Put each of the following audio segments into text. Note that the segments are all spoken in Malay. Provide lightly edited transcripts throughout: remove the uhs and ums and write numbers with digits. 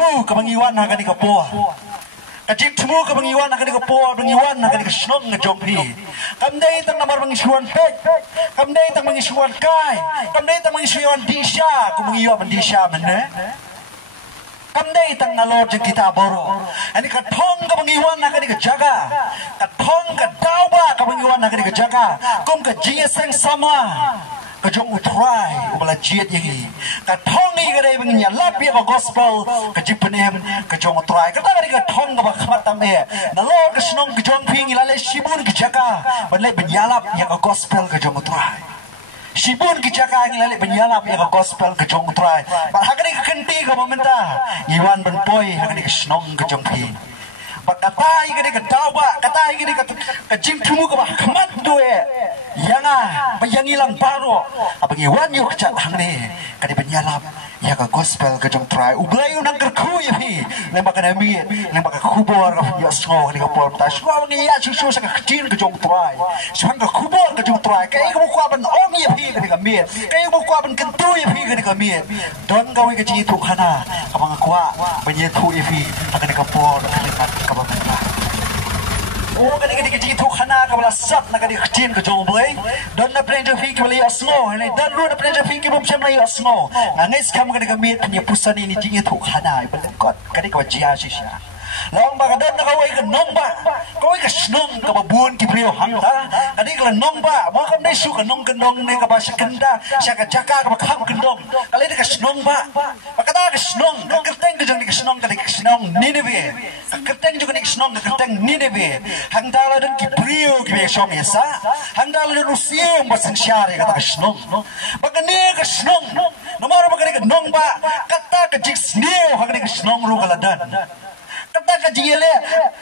temu kebangiwan akan dikapoa. Kajik temu kebangiwan akan dikapoa, bangiwan akan dikasnong ngejongpi. Kamdai tang namar mangisuan pek, kamdai tang mangisuan kai, kamdai tang mangisuan disha, kumangiwan disha mana? Kamdai tang nalor jeng kita boro. Ani katong kebangiwan akan dikajaga, katong kadawa kebangiwan akan dikajaga. Kum kajiyeseng sama. Kajong utrai ubala jiat yangi katongi kadai bengnya lapi ka gospel kajipenem kajong utrai kata kali katong ka bakmatam e nalo kasnong kajong pingi lale sibun kijaka banlay benyalap ya ka gospel kajong utrai sibun kijaka ngi lale benyalap ya ka gospel kajong utrai bahagani ka kenti ka momenta iwan benpoy hagani kasnong kajong pingi katai gini kedawa katai gini kajing tumu ke bahkamat doe yanga bayangilang baro abangi wanyo kecak hang ne kadi benyalap ya ka gospel kajong try ublayu nang kerku ya pi lembak nami lembak kubor ya sngo ni kapor ta sngo ni ya susu sa kecil kajong try sang ka kubor kajong try kay ko ko ban om ya pi kadi kami kay ko ko ban kentu ya pi kadi kami don gawe ka jitu kana abang kwa banyetu ya pi akan kapor kalimat oh kadi kadi kecil tu khana kabala sat na kadi kecil ke jong boy don na prenjo fi ke bali asno ne dan lu na prenjo fi ke bum sem lai asno ngais kam kadi kami punya pusan ini jingi tu khana belekot kadi ka jia sisya long ba don na kawai ke nong ba kawai ke snong ka babun ki brio hangta kadi ka nong ba mo kam dai su ka nong ne ka ba sekenda syaka jaka ka kham kendong kali ka snong ba pakata ka snong ka kerteng ke jong ni snong kadi ka snong ni ne be kerteng juga ni snong ka kerteng ni ne be hangdala dan ki brio ki be som yasa hangdala dan usiam ba sansyare ka ka snong bakani ka snong nomor bakani ka nong ba kata ka jik sneo hakani ka snong ru kaladan kata ka jile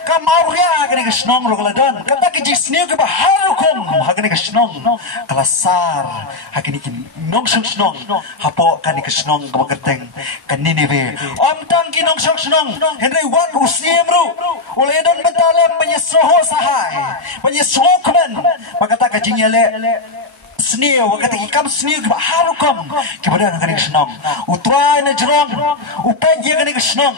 ka mauria hakani ka snong ru kaladan kata ka jik sneo ka baharukum hakani ka snong kalasar hakani ki nong snong hapo kani ka snong ka kerteng kan ni ne be om tang ki nong snong henry wat usiam ru uledon bentalam penyesoho sahai penyesoho kemen makata ka jile snew wakati ikam snew ke harukum kepada nak kena senang utrai na jerong upai dia kena senang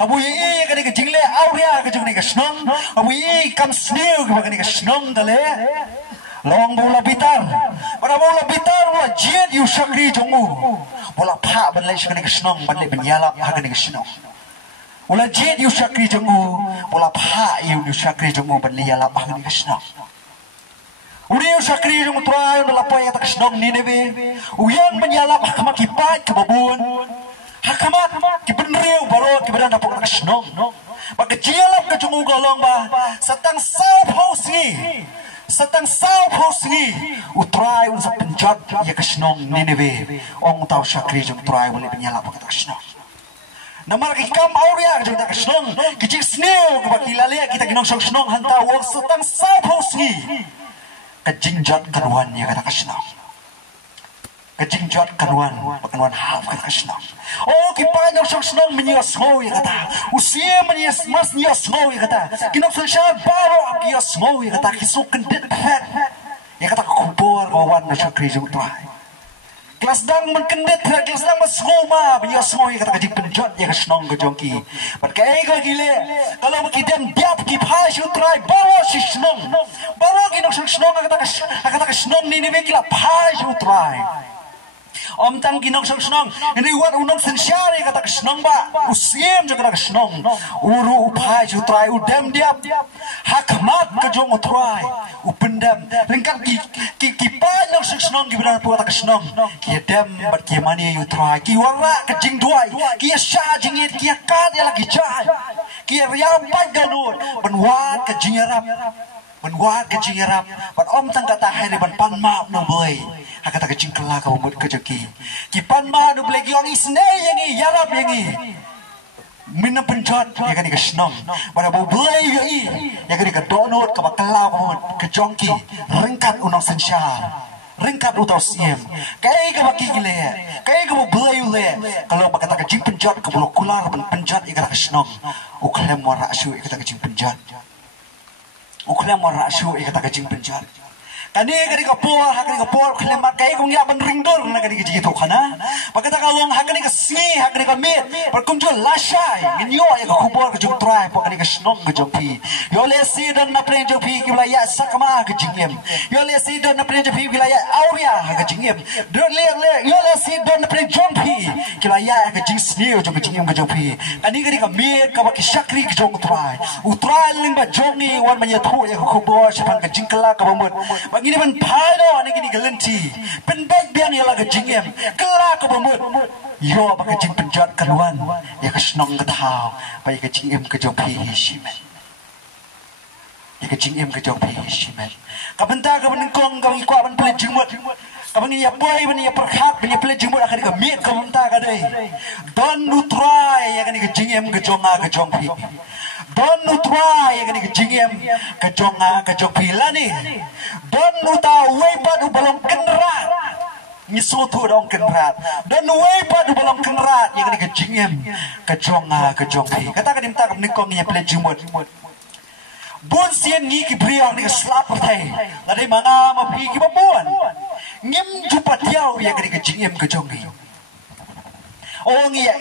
abu ye kena jingle auria ke kena senang abu ye kam snew ke kena senang dale long bola bitar para bola bitar bola jiat yu sakri jongu bola pha ban lai kena senang ban lai benyalap ha kena senang bola jiat yu sakri jongu bola pha yu sakri jongu ban lai yalap ha kena senang Uriu sakri yung try na lapoy at kasnong ninebe. Uyan menyalap hakamat kipat kebabun. Hakamat kipenriu baro kibadan napok na kasnong. Pagkajialap ka yung ugolong ba satang sao hosngi. Satang sao hosngi. Utray un sa penjat ya kasnong ninebe. Ong tao sakri yung try wala menyalap at kasnong. Namar kikam auria yung kasnong. Kijik snew kabakilali kita ginong snong hanta wong satang sao hosngi. Kajingjat kanuan ya kata kasnong kajingjat kanuan half kata kasnong oh kipan yang kasnong menyas ngau ya kata usia menyas mas nyas ngau ya kata kinok sensya baro akias ngau ya kata kisuk kendit pet ya kata kubur kawan na sakri jung trai kelas dang menkendit kelas dang mas ngau ma menyas ngau ya kata kajing penjat ya kasnong kejongki berkai ka gile kalau makidem diap kipai sutrai bawa si snong bawa kinok snong kata kasnong ni kila pai sutrai om tang kinok snong ini wat unong sensyari kata kasnong ba usiem jo kata kasnong uru upai sutrai udem diap hakmat kejong utrai upendam lengkap ki pai nok snong ki benar kata kasnong ki dem bat ki mani utrai ki wara kejing duai ki sha jingit ki kad ya lagi jai ki riam pai ganur benwat kejing arab benwat kejing arab ban om tang kata hari ban pan maaf no boy kata kejing kelak kau mut kejeki ki pan ma no blegi ong isne yangi yarab yangi mina penjat ya kan ikasnong pada bu boy ya kan ikadonot ka bakala ko kejongki rengkat unang sensyar ringkat utau siem kai ka bakigile kai ka bulay ule kalau bakata ka jing penjat ka bulok kular penjat ikata kasnong uklem wara asu ikata ka jing penjat uklem wara asu ikata ka jing penjat Kani kani kapur, hakani kapur, kelemat kaya kung ya ringdor na kani kiji itu kana. Pagkata kalong hakani kasingi, hakani kamit, perkunjul lasai, nginyo ya kapur kejung try, pagkani kasnong kejung pi. Yo lesi dan na pren jung pi kiblaya sakama kejingem. Yo lesi dan na pren jung pi kiblaya auria kejingem. Yo lesi dan na pren jung pi kiblaya kejing sniu jung kejingem kejung pi. Kani kani kamit kabaki syakri kejung try. Utray lingba jongi wan manyatu ya kapur sepang kejing kelak kabamut. Ini man pado ani gini gelenti penbek biang ya laga jingem kelak kebamut yo pakai jing penjat keluan ya kesnong ketau pakai kejingem kejopi hisimen ya kejingem kejopi hisimen kabenta kabenengkong kau ikut ban pelin jingmut kabeni ya boy bani ya perhat bani pelin jingmut akan dikamit kabenta kadai don nutrai ya kani kejingem kejonga kejongpi don nutwa yang ni kejingem kejonga kejopila ni don nuta wepat ubalong kenrat ngisutu dong kenrat don wepat ubalong kenrat yang ni kejingem kejonga kejopi kata kan minta kenikong nya pele jimut bun sien ni ki briang ni slap thai lari manga ma phi ki babuan ngim jupat yau yang ni kejingem kejongi oh ngia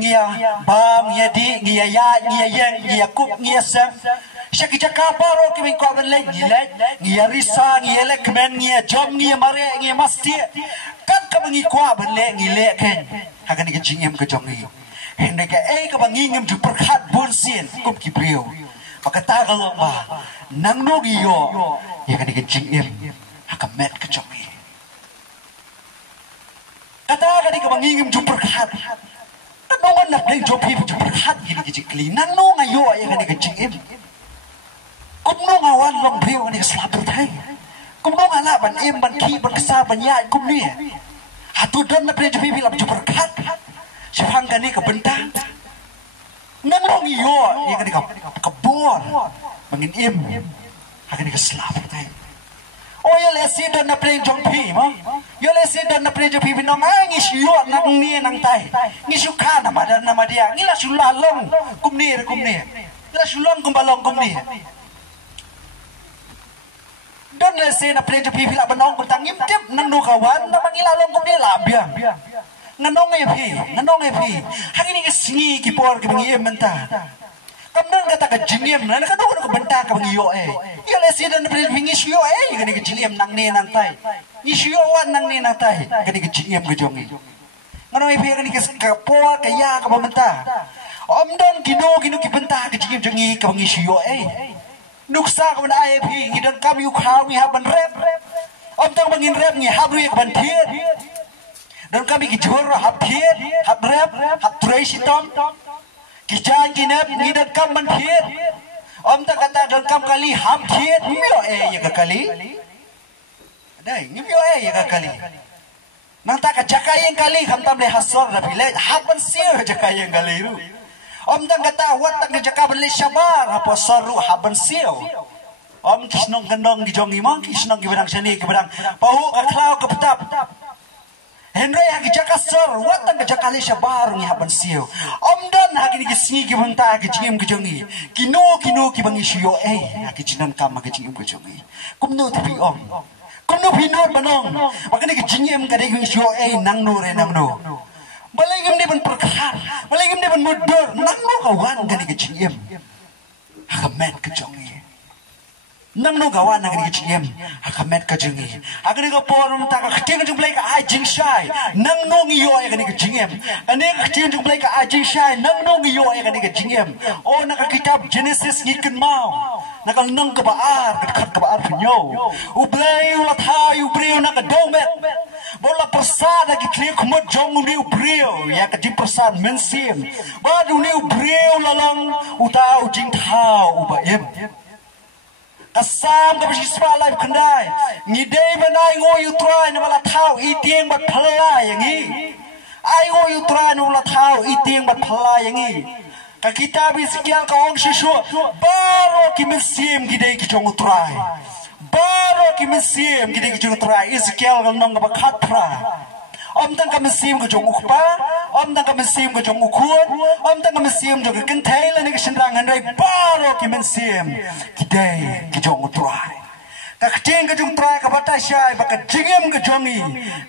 ngia bam ngia di ngia ya ngia yang ngia kup ngia sam syakija kaparo kimi ko ben le ngia risa ngia le kemen ngia jom ngia mare ngia masti kan ka bengi ko ben le ngi le ken hakan ke jingem ke jongi hende ke ka bengi ngem ju perkhat bun sien kup ki brio maka ta galong ba nang no gi yo ya kan ke jingem hakan met ke jongi kata kadi ka mangingim ju perkhat ano man nak dai jopi ju perkhat gini kejikli nang no ngayo ay kani kejingim kum no ngawan long brio ni slapur thai kum no ngala ban em ban ki ban kesa ban ya kum ni hatu don na pre jopi bila ju perkhat sifang kani ka bentang nang no ngayo ay kani ka bor mangin em hakani ka slapur thai oh yo lesi don na pre jopi mo yo lesi don na pre jopi binong ngi siyo nang ni nang tai ngi suka nama dan nama dia ngila sulalong kumni ngila sulong kumbalong kumni don lesi na pre jopi bila benong bentang ngimtip nang no kawan na mangila long kumni labiang nganong e pi hangini ke singi ki por ke ngi menta kamnang kata ka jingem na kadung ko benta ka bangiyo yo lesi don na pre jopi ngi siyo ngani ke jingem nang ni nang tai Nishiyawan nang ni natay kani kejingem kejongi ngano ipi kani kapoa kaya ka pamenta omdon kino ki benta kejingem jongi ka bangishiyo nuksa ka ban IP ngidan kam yu khawi haban rep omdon bangin rep ngi habri ka ban thiet dan kami ki jor hab thiet hab rep hab tresitom ki jan kinep ngidan kam ban thiet omta kata dan kam kali hab thiet mio ya ka kali dai ngimyo ya kali nang ta ka jakayeng kali hamtam le hasor na pile hapan sir jakayeng kali ru om tang kata wat tang jaka bele sabar apa soru haban sir om kisnong gendong di jongi mong kisnong ki bedang seni ki bedang pau ka klau ka petap Henry hagi jaka sor wat tang jaka le sabar ngi haban sir om dan hagi ki singi ki benta ki jingem ki jongi kino ki bangi siyo hagi jinan kam hagi jingem ki jongi kumno tapi om kuno pinot banong makanya kejingem kadai sio nang no balengem ni ban perkhat balengem ni ban mudor nang no kawan kadai kejingem hakamet kejongi nang no kawan kadai kejingem hakamet kejongi agani ka porum ta ka kting jung play ka ajing shai nang no ngiyo kadai kejingem ane kting jung play ka ajing shai nang no ngiyo kadai kejingem oh naka kitab Genesis ngiken mau nakal nang kabaar kat kabaar punyo ublay ula thai ubriu naka domet bola persada ki klik kumot jong ni ubriu ya ka di persad mensim badu ni ubriu lalong utau jing thau ubaim kasam ka bisispa live kendai ngidei banai ngoy utrai na mala thau itieng bat phala yangi ai ngoy utrai na mala thau itieng bat phala yangi ka kita bisikyal ka ong shishu baro ki mensim gidei ki jong utrai baro ki mensim gidei ki jong utrai isikyal ka nong ka khatra om tang ka mensim ka jong ukpa om tang ka mensim ka jong ukun om tang ka mensim jong ka kenthai la ni ka shenrangan rai baro ki mensim gidei ki jong utrai Kakting ke jung trai ke batai syai baka jingim ke jongi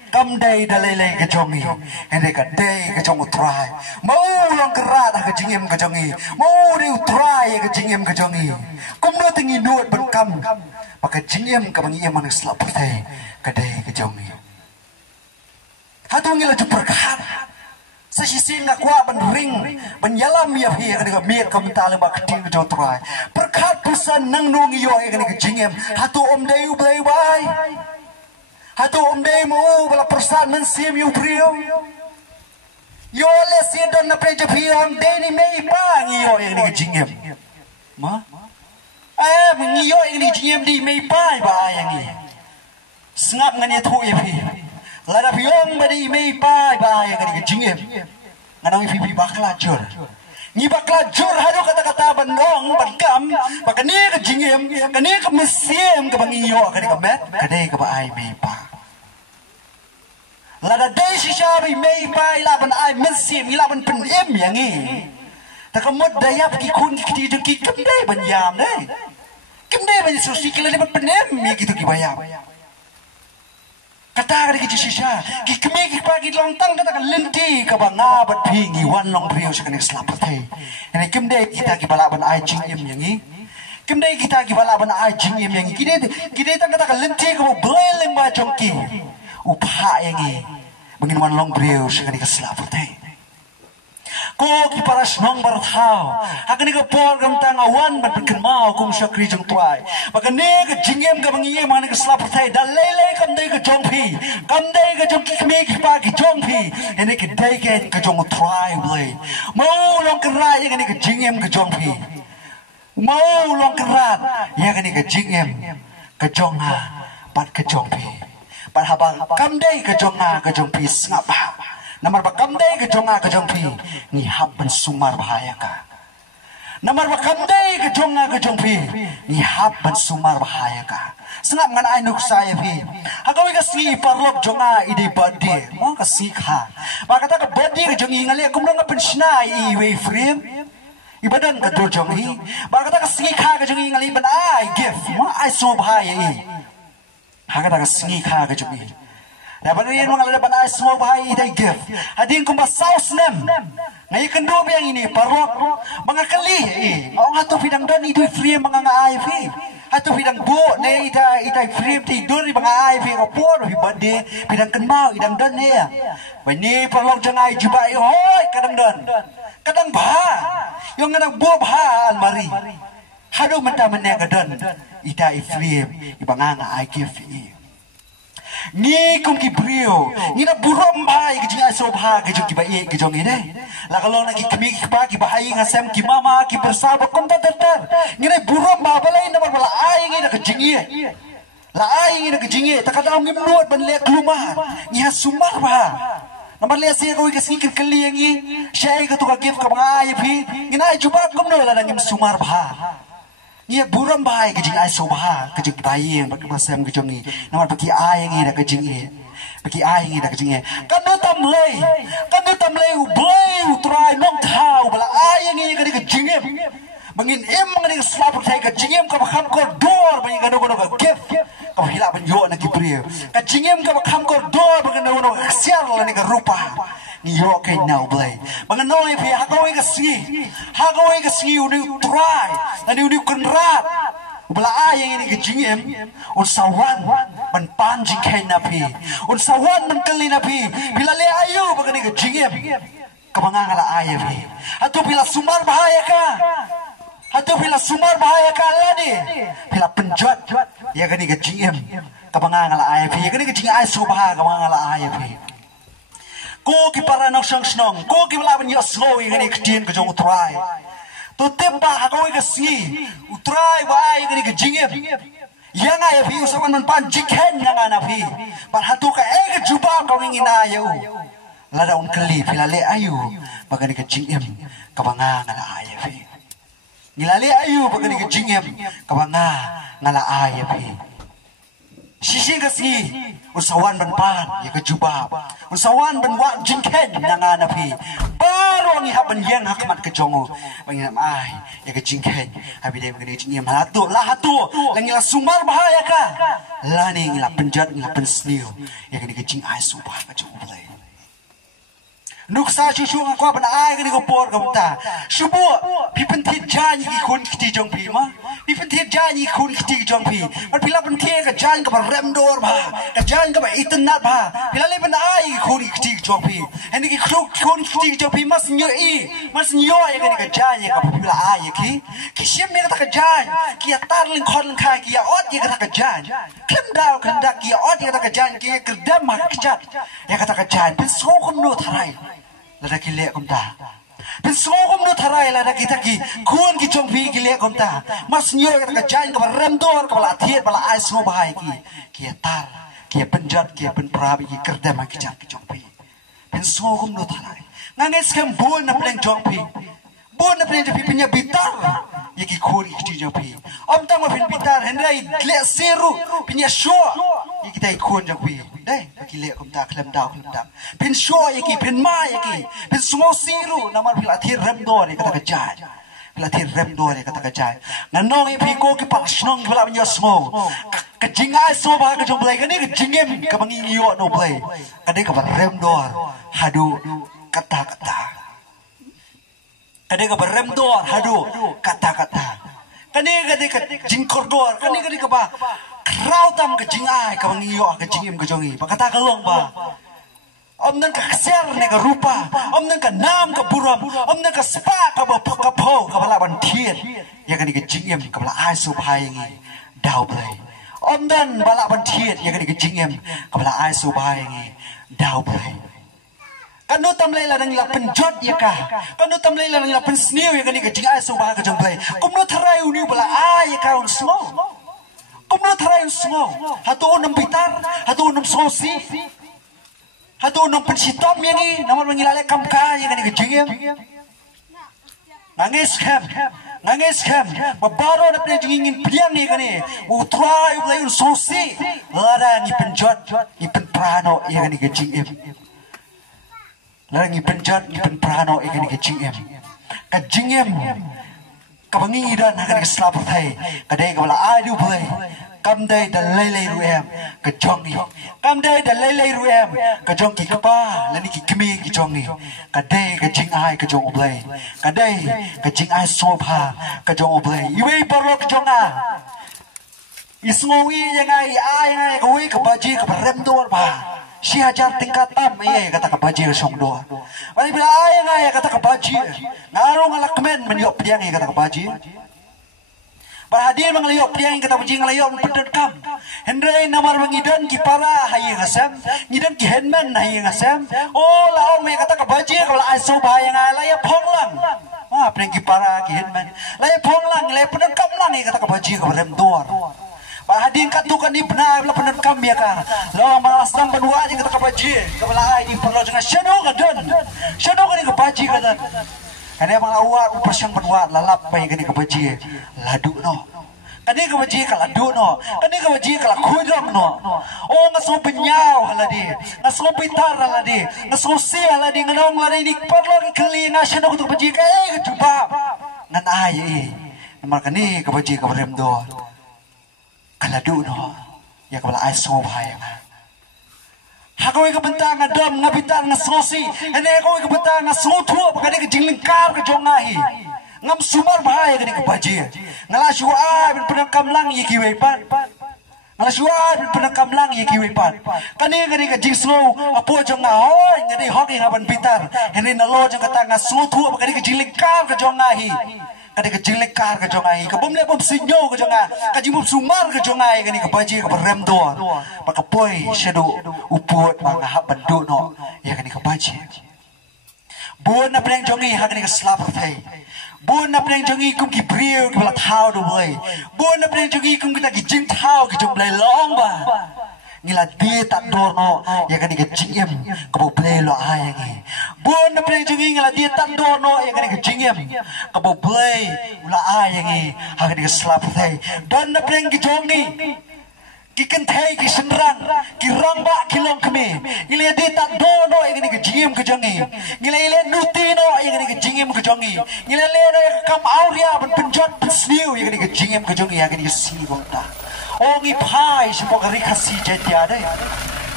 kam dai dalele ke jongi ende ka dai ke jong trai mau long kerat ke jingim ke jongi mau riu trai ke jingim ke jongi kum no tingi nuot ban kam baka jingim ke bangi man slap thai ke dai ke jongi hatu ngila ju perkat sesisin nak kuat ban ring ban yalam ya phi ke miet kam ta le bak ting ke jong trai perkat pusan nang nung yo ke jingim hatu om dai u blai bai hatu om dai mu bala persan men sim yu prio yo le si don na preje phi om dai ni mei pa ngi yo ke jingim ma ngi yo ke jingim di mei pai ba yang ni sngap ngani thu ya phi lada piong badi mei pai ba yang ke jingim nganong phi bakla jor ni bakla jor hado kata-kata bandong bankam bakani ke jingim kani ke mesim ke bangiyo ke met kadai ke ba ai mei pa lada dai shisha bi mei pai la ban ai mesim ila ban pen em yang ni ta kamot dayap ki kun ki ti ki kem dai ban yam dai kem dai ban susi ke le ban pen em mi gitu ki bayam kata ke ki shisha ki kemi ki pagi long tang kata kan lenti ke banga bat pingi wan long brio sekali selap thai ini kem dai kita ki bala ban ai jing em yang ni kem dai kita ki bala ban ai jing em yang ni kide tang kata kan lenti ke bleleng ba jongki upha yang ni mengin wan long brio sekali selap thai ko ki paras nong barthau hakani ka por gam tang awan ban ken mau kum sakri jong tuai baka ne ka jingem ka bangi man ka slap thai da lele kam dei ka jong phi kam dei ka jong ki me ki pa ki jong phi ene ki dei ke ka jong tuai ble mau long ka ra yang ni ka jingem ka jong phi mau long ka ra yang ni ka jingem ka jong ha pat ka jong phi pat ha ba kam dei ka jong ha ka jong phi ngap ba Namar bakam dai ke jonga ke jongpi ni happen sumar bahaya ka. Namar bakam dai ke jonga ke jongpi ni happen sumar bahaya ka. Sengap ngan ai nuk saya pi. Hakawi ka si parlok jonga ide badi. Mo ka si kha. Ba kata ka badi ke jongi ngale kum nang pensna I way frame. Ibadan ka do jongi. Ba kata ka si kha ke jongi ngali ban ai gift. Mo ai so bahaya I. Hakata ka si kha ke jongi. Dapat ini mengalir pada semua bahaya ide gift. Hadin kumba saus nem. Ngai kendo biang ini parok mengakali. Orang hatu pidang don itu free menganga IV. Hatu pidang bu ne ita free tidur di menganga IV kapur hibade pidang kenmau idang don ne ya. Wani parok jangai jubai hoi kadang don. Kadang bah. Yang kadang bu bah almari. Hadu mentah-mentah kadon ita free ibanganga I give ni kum ki brio ni na burom bai ki jinga so bha ki ju ki bai ki jong ide la kalau na ki kmi ki pa ki bai ngasem ki mama ki bersama kom ta ter ni na burom ba balai na bala ai ngi na ki jingi la ai ngi na ki jingi ta ka ngim nuot ban le kluma ni ha sumar ba namar le se ko ki sikir kali ngi shai ka tu ka gif ka ba ai phi ni na jubat kom no la ngim sumar ba Ia buram bahai kejing ai sobha kejing bayi yang bagi masam kejong ni namar bagi ai yang ida kejing ni bagi ai yang ida kejing ni kan do tamlei ublei utrai nong thau bala ai yang ida kejing ni bangin em ngani slap thai kejing em ka kham ko dor bagi ka do ka gift ka hila ban yo na kibri kejing em ka kham ko dor bagi no siar la ni ka rupa ni yo ke now blay mga noy pi hagaway ka si uni try ani uni kunrat bala ayang ini ke jingem un sawan ban panji kai na pi un sawan ban kali na pi bila le ayu bagani ke jingem kamangala ay pi atu bila sumar bahaya ka ladi bila penjat ya gani ke jingem kamangala ay pi ya gani ke jing ay subha kamangala ay pi ko ki para nok sang snong ko ki bala ban yo slow ngani ktin ko jong utrai to temba hagoi ka si utrai bai ngani ka jingem yang ay fi usawan man pan jikhen nga na fi par hatu ka e ka juba ka wingi na yo la daun kali pila le ayu bagani ka jingem ka banga ngala ay fi nilale ayu bagani ka jingem ka banga ngala ay fi sisi ka si Usawan ban pan ya ke jubab. Usawan ban wa jingken nangan api. Baru ngi haban yang hakmat ke jongo. Bangin ai ya ke jingken. Abi dia ngene jingem hatu lah hatu. Langi la sumar bahaya ka. Lani ngi la penjat ngi la pensniu. Ya ke jing ai subah ka jongo play. Nuksa cucu ngaku apa nak ai kini kopor kamu ta. Subuh pi pentit janji kun kiti jong pi ma. Pi pentit janji kun kiti jong pi. Man pila pentit ka janji ka rem dor ba. Ka janji ka internet ba. Pila le ban ai kun kiti jong pi. Ini ki kun kiti jong pi mas nyo I. Mas nyo ya kini ka janji ka pila ai ki. Ki sim ni ka ta janji. Ki atar ling kon ka ki ya ot ya ka janji. Kem dau kan dak ki ot ya ka janji ki kerdam ma kejat. Ya ka ta janji. Pin so kum no tharai. Lada kilek kom ta. Pin sogom no tharai lada kita ki kun ki chong pi kilek kom ta. Mas nyo ka jain ka rem dor ka bala thiet bala ai so bahai ki tar ki penjat ki pen prabi ki kerda ma ki chong pi. Pin sogom no tharai. Ngangai skam bol na pleng chong pi. Bol na pleng pi pinya bitar. Ya ki khori ki chong pi. Om tang ma pin bitar hendrai le seru pinya sho. Ya kita ikun jong pi. Dai bagi lek kom ta klem dau. Pin sho ya ki pin ma ya ki. Pin sungo siru namar pila thir rem dor ya kata kejai. Pila thir rem dor ya kata kejai. Nanong ya pi ko ki pak snong pila menyo sungo. Kejingai so ba ka jong blai kani kejingem ka mangingiyo no blai. Kade ka rem dor. Hadu kata-kata. Kade ka rem dor hadu kata-kata. Kani ka jingkor dor kani ka ba. Krau tam ke jingai ka mangiyo ka jingim ka jongi pakata kalong ba om nang ka kser ne ka rupa om nang ka nam ka buram om nang ka spa ka ba ka pho ka bala ban thiet ya ka ni ka jingim ka bala ai su phai ngi dau play om dan bala ban thiet ya ka ni ka jingim ka bala ai su phai ngi dau play kanu tam lai la nang la penjot ya ka kanu tam lai la nang la pensniu ya ka ni ka jingai su ba ka jong play kum no tharai uni bala ai ya ka un smo Kumno tharai usmo hatu unam bitar hatu unam sosi hatu unam pensitom yani namar mengilale kamka ya kan gejingem nangis kam babaro na pre jingin priang ni kan utrai ulai sosi lara ni penjot ni penprano ya kan gejingem lara ni penjot ni penprano ya kan gejingem kabangi dan akan keselapur thai kadai kabala adu play kamdai dan lelai ruem kejongi kamdai dan lelai ruem kejong ki kapa lani ki kemi ki jongi kadai kejing ai kejong play kadai kejing ai sopa kejong play iwe borok jonga isngowi yang ai kowe kebaji keberem dor ba si hajar tingkat tam iya kata kebaji song doa. Wali bila ayah kata kebaji ngarung alak men menyok piang kata kebaji. Bahadir mengalayok piang kata kebaji ngalayok pedot kam. Hendrai namar mengidan ki para hayi ngasam, ngidan ki henman hayi ngasam. Oh laong me kata kebaji kalau aso bahaya ngalaya ponglang. Wah piang ki para ki henman. Laya ponglang laya pedot kam lang kata kebaji keberem dor. Bahadin katukan di benar bila benar kami ya kan. Lawan balas dan berdua aja kita kebaji. Kebelah ini perlu dengan shadow kadon. Shadow kan kebaji kadon. Ada yang awak persiang berdua lalap bayi kan kebaji. Ladu no. Kani kebaji kaladu no. Kani kebaji kalakudam no. Oh ngaso benyau haladi. Ngaso pitar haladi. Ngaso si haladi nganong lari di perlu kali ngasyado untuk kebaji kay kecuba. Ngan ay. Namar kani kebaji keberem do. Kaladu no ya kabala ai so bahaya hakoy ka bentang ngadam ngabitar ngasosi ene koy ka bentang ngasotu pagani ka jinglingkar ka jongahi ngam sumar bahaya gani ka baji ngala syua bin penakam lang yikiwe pan ngala syua bin penakam lang yikiwe pan kani gani ka jingslo apo jonga hoy ngadi hoki ngaban bitar ene nalo jong kata ngasotu pagani ka jinglingkar ka jongahi kadi kejilek kar ke jongai ke bom lebom sinyo ke jonga kaji bom sumar ke jongai kani ke baji ke berem do maka poi shadow uput manga hak bandu no ya kani ke baji bon na preng jongi ha kani ke slap thai bon na preng jongi kum ki brio ke bala thau do boy bon na preng jongi kum kita ki jing thau ke jong blai long ba ngila dia tak dorno ya kan ke jingem ke bo play lo ayangi bon na play jingi ngila dia tak dorno ya kan ke jingem ke bo play ula ayangi ha kan ke slap thai dan na play ke jongi kentai ki senrang ki rangba ki long kami ile di tak dono ini ke jingim ke jangi ile nutino ini ke jingim ke jangi ile le kam auria ben penjot sniu ini ke jingim ke jangi ini ke si bonta ongi pai sepok rikasi jetia dai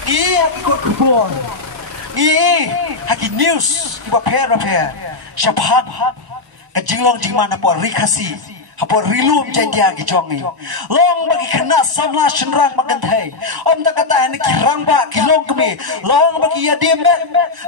iya ikut kubur haki news ki repair syaphan ke jinglong jingman apa rikasi apa rilum jantia ki jongi long bagi kena samla senrang makantai tak kata ini kirang ba kilong kami long bagi ya demet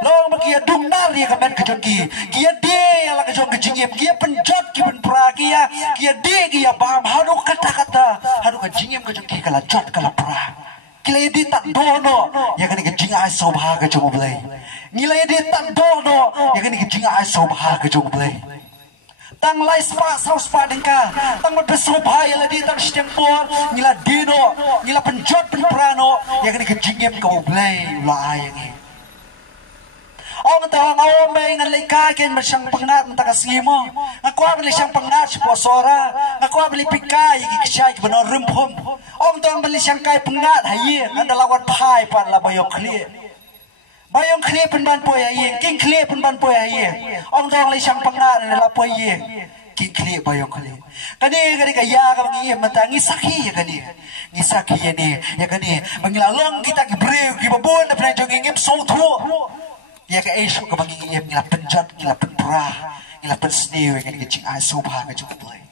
long bagi ya dungnar ya kamen kejongi kia de ala kejong kejingip kia penjot ki penpra kia de kia paham hadu kata-kata hadu kejingip kejongi kala jot kala pra kila di tak dono ya kan kejing ai sobha kejong blai ngila di tak dono ya kan kejing ai sobha kejong blai tang lai spa saus spa dengka tang besobha ya ladi tang stempor ngila dino ngila penjot penprano ya kan kejingip kau blai la yang tawang awam may nga likakin masyang pengat ng takasimo ngakuha bali siyang pengat si posora ngakuha bali pikay ikikisay kibanon rumpum tawang bali siyang kay pengat hayi ang dalawat pay pan la bayong kli penban po hayi king kli penban po hayi tawang bali siyang pengat na po hayi king kli bayong kli kani kaya ka mangiyem mata ngisaki ya kani ngisaki ya ni mangilalong kita gibreu gibabon na pinajong ngim sotu ya ke esok ke bagi ngiem ngila penjat ngila penpra ngila pensniu yang ngicing asubha ke cukup boleh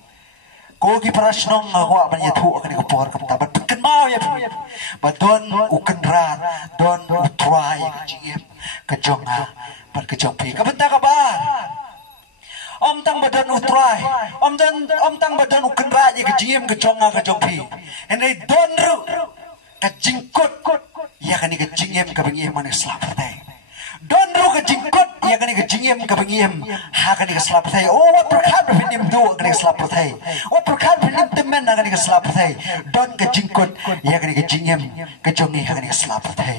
ko gi prasnong ngwa ban yathu ke ko por ke tabat ken mau ya badon ukenrat don utrai ke ngiem ke jonga par ke jompi ke benta kabar tang badan utrai tang badan ukenrat ya ke ngiem ke jonga ke jompi ene don ru ke jingkut ya kan ke ngiem ke ngiem man slapatai don ru ke jingkot ya kan ke jingiem ke bengiem ha kan ke slapatai wat perkhat benim do kan ke slapatai wat perkhat benim temen kan ke slapatai don ke jingkot ya kan ke jingiem ke jongi ha kan ke slapatai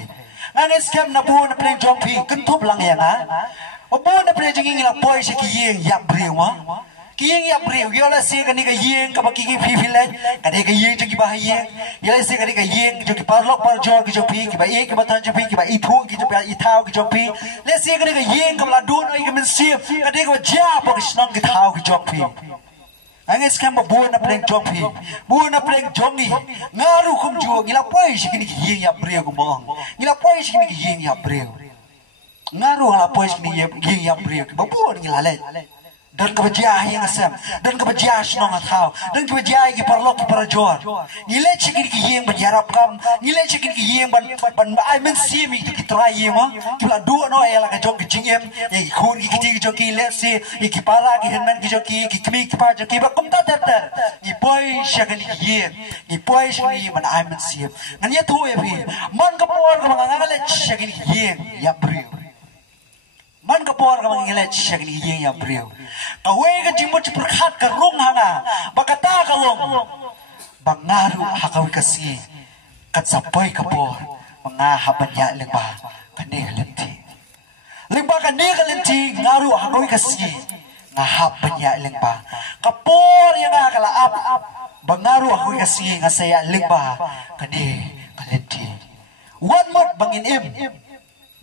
ngan skam na bu na pleng jongpi kentup lang ya nga bu na pleng jingi la boy se ki yeng yak brewa kiyeng ya breu yola se kani ka yeng ka baki ki phifilai kani ka yeng ki ba yeng yola se kani ka yeng jo ki parlok par jor ki jo phi ki ba ek ki ba tan jo phi ki ba ithu ki jo ba ithau ki jo phi le se kani ka yeng ka la don ai ka min sip kani ka ja pa ki snong ki thau ki jo phi angis kam bu na pleng jo phi bu na pleng jongi ngaru kum jo ngila poi se kani ki yeng ya breu ko mong ngila poi se kani ki yeng ya breu ngaru la poi se kani yeng ya breu ki ba bu ngila le dan kebajiah yang asam dan kebajiah senong atau dan kebajiah ki parlok ki parajor nilai cekin ki yang berjarap kam nilai cekin ki yang ban ai men simi ki trai yang ki la do no ela ka jong ki jingem yang khur ki jong ki let se ki para ki henman ki jong ki kmi ki pa jong ki ba kum ta ter ni boy shakan ki yang ni boy shakan ki ban ai men sim ngan ya tu ya bi man ka por ka ngale shakan ki yang ya bri man ka por ka ngale shakan ki yang ya bri away ka jimot perkhat ka rung hanga bakata ka long bangaru hakawi kasi kat sapay ka por mga habanya lingba kani kalenti lingba kani kalenti ngaru hakawi kasi nga habanya lingba kapor yang kalaap bangaru hakawi kasi nga saya lingba kani kalenti one more bangin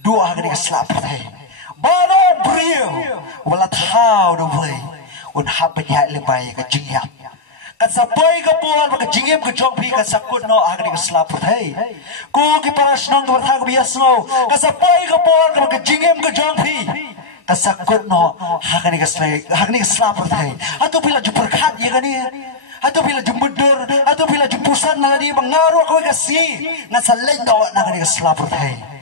dua kani kaslap baro brio wala thao do way un habanya lebay ka jingyap ka sapay ka por ka jingyap ka jong phi ka sakut no agri ka slap thai ko ki parasnong ka thag biasno ka sapay ka por ka jingyap ka jong phi ka sakut no agri ka slap thai atu pila ju perkhat ye gani atu pila ju mudur atu pila ju pusan na di bangaru ko ka si na salay no na agri ka slap thai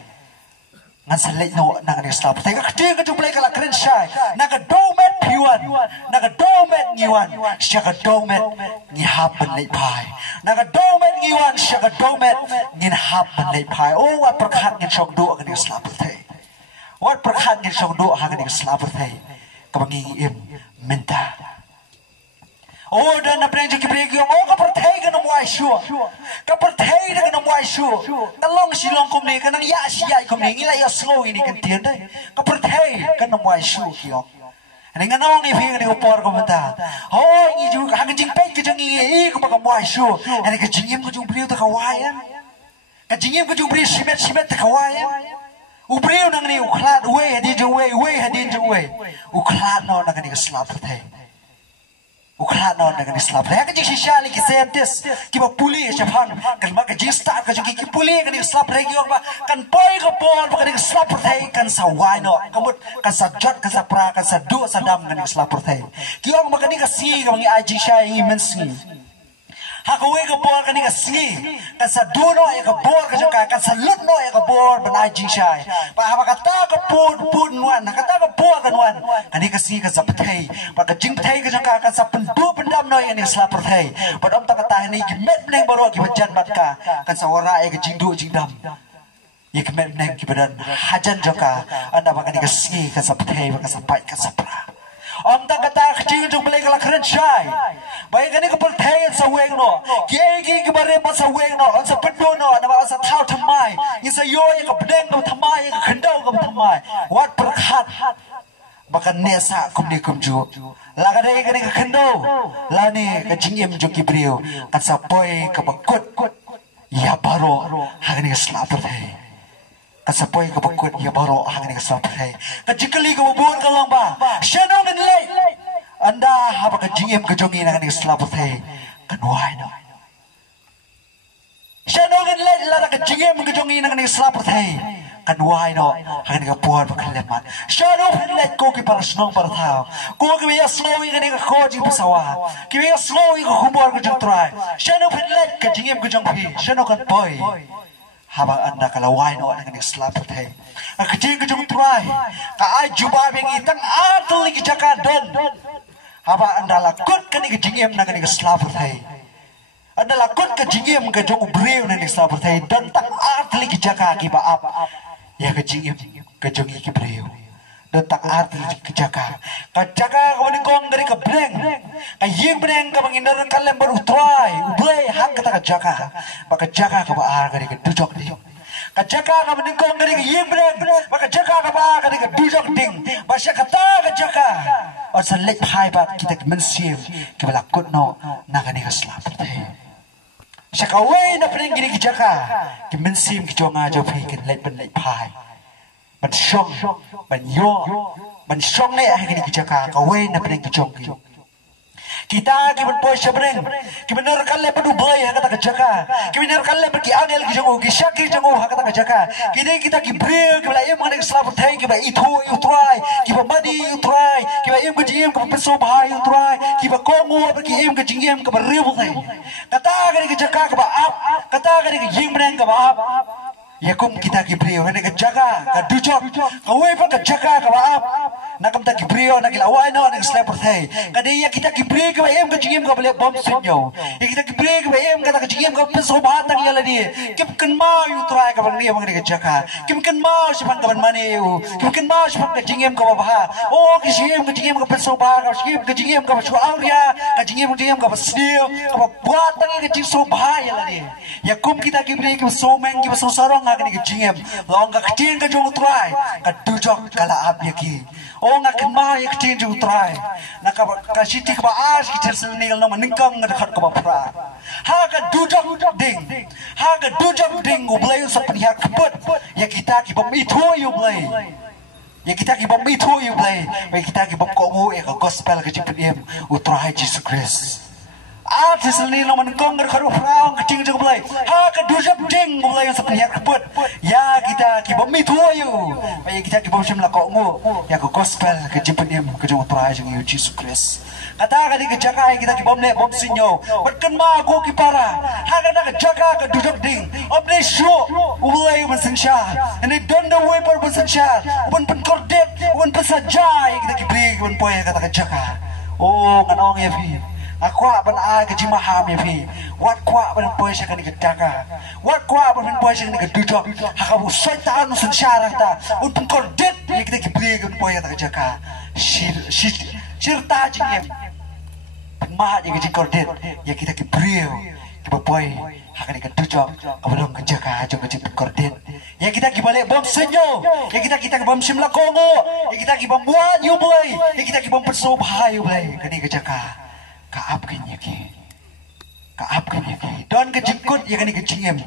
ngan selek no nang ni slap tega kete ka juplai kala kren shai naga domet piwan naga domet ngiwan shaka domet ni happen nei pai naga domet ngiwan shaka domet ni happen nei pai oh wat perkhat ngin shok do ka ni slap thai wat perkhat ngin shok do ha ka ni slap thai ka bangi im menta oh dan na prenjo ki pregi oh ka perthai ka no mai shu ka perthai ka no mai shu talong silong kum ni ka nang ya si ai kum ni ngila ya slow ini kan tian dai ka perthai ka no mai shu ki ok Dengan orang ini fikir dengan upor komentar. Oh ini juga hang jing pek kejang ini ko baka muai shu. Ani kejingim ko jung beliau tak kawayan. Kejingim ko jung beliau simet tak kawayan. Ubeliau nang ni uklat we hadin jung we hadin jung we. Uklat no nang ni keslap teh. Uklat no nang ni slap. Ya kejing sishali ki sentis ki ba puli chaphan kan ma kejing start ka jung ki puli kan ni slap regi ok ba kan poi ko pon ba kan ni slap teh kan sawai no kamut kan sajat kan sapra kan sadu sadam kan ni slap teh. Ki ong ba kan ni kasi ka mangi aji shai mensi. Hakawe ka bor kan ni kasi kan sadu no ya ka bor ka jung kan salut no ya ka bor ban aji shai. Pa ha kata ka pun wan kata ka bor kan wan kan ni kasi ka sap teh ba ka jing teh ka jung kan sap pendu pendam no ya ni slap teh. Ba dom ta kata ni met neng baro ki bajan mat ka kan sawara ya ka jing du jing dam. Ya kemet neng ki badan hajan joka anda ba kan ni kasi ka sap teh ba ka sapai ka sapra. Om tak kata kecil jung belai kala keren shai. Baik kan ni kapal teh sa weng no. Ki ki bare pa sa weng no. On sa pendu no na ba sa thau thamai. Ni sa yo ya ka bedeng ka thamai ya ka khendau ka thamai. Wat perkhat. Bahkan nesa kum ni kum ju. La ka dei ka ni ka khendau. La ni ka jingim ju ki brio. Kan sa poi ka bakut. Ya baro ha ni slap teh. Kasapoy ka bakut ya baro hang ni kasapay kajikali ka bubur ka lang ba shano men lay anda haba ka jingim ka jongi na ni slapatay kanway no shano men lay la ka jingim ka jongi na ni slapatay kanway no hang ni ka puan ka lemat shano men lay ko ki para snong para tao ko ki ya slowi ka ni ka koji pasawa ki ya slowi ka humor ka jong try shano men lay ka jingim ka jongi shano kan boy haba anda kalawai no nang ni slap teh kecing kejung try ka ai juba beng itang atul ni jaka don haba anda lakut kan ni kejingem nang ni slap teh anda lakut kejingem ke jong breu nang ni slap teh don tak atul ni jaka ki ba ap ya kejingem ke jong ki breu don tak atul ni jaka ka jaka ka ni kong dari ka breng ka yeng breng ka bangindar kalem baru try ublay hak kata ka jaka baka jaka ka ba ar ka dujok ni ka jaka ka meningkong dari ka yeng breng baka jaka ka ba ka dujok ding basya kata ka jaka or sa lek hai ba kita mensim ka balakut no na ka ni ka slap siya ka way na preng gini ka jaka ki mensim ki jonga jo phi ka lek ben lek phaiมันช่องมันย่อมันช่องเนี่ยให้กันกิจการก็เว้นนะเป็นกิจงkita ki ben poy shabreng ki benar kalle padu boy kata kejaka ki benar kalle pergi angel ki jongo ki syakir jongo kata kejaka ki dei kita ki breu ki bala em ngane slap thai ki ba itu utrai ki ba madi utrai ki ba em ki jingem ki peso bhai utrai ki ba kongu pergi em ki jingem ki ba riu thai kata ka kejaka ka ba ap kata ka ki jing breng ka ba ap ya kum kita ki breu ne ka jaga ka dujok ka we pa ka jaga ka ba ap nakam ta ki breu na ki lawai no na slap thai ka dei ya kita ki breu ka em ka jingem ka bale bom sinyo ya kita ki breu ka em ka jingem ka peso ba ta ya la ni kim kan ma yu try ka bang ni bang ka jaga kim kan ma sipan ka ban mane yu kim kan ma sipan ka jingem ka ba oh ki jingem ka jingem ka peso ba ka jingem ka chu auria ka jingem ka snio ka ba ta ka jing so ba ya la ni ya kum kita ki breu ka so meng ki so sarong ka ni ka jingem long ka jing ka jong try ka dujok kala ap ya ki oh nga kema ya kecil jung try na ka siti ka ba as ki tersel nil no maningkong nga khat ka ba pra ha ka dujok ding ha ka dujok ding ublay sa paniha kaput ya kita ki bam itu ublay ya kita ki bam itu ublay ya kita ki bam ko mo ya ka gospel ka jipem utray Jesus Christ artis ni lo maningkong nga khat pra kecil jung ublay ha ka dujok ding ublay sa paniha kaput ya kita ki bam itu ya kita ki bam simla ko mo ya ko gospel ke jipem ke jung utray jung Jesus Christ kata ka di ke jaka kita ki bom le bom sinyo batkan ma ko ki para ha ka na ke jaka ka duduk ding obne shu ulai ban sinsha and don't the way per ban sinsha ban pen kordet ban pesajai kita ki bri ban poy kata ke jaka oh nganong ya fi akwa ban a ke jimaham ya fi wat kwa ban poy sa kan ke jaka wat kwa ban poy sa kan ke duduk ha ka bu setan sinsha ta ban pen kordet kita ki bri ban poy kata ke jaka shirta jingem ma dia ke kordet ya kita ki breu boy akan dikendujok belum kejaga aja kecil korden ya kita kibalik bom senyo ya kita bom simla kongo ya kita kibom buat you boy ya kita kibom persobah you boy kini kejaga kaap kenyaki don kejengkut ya kini kejingem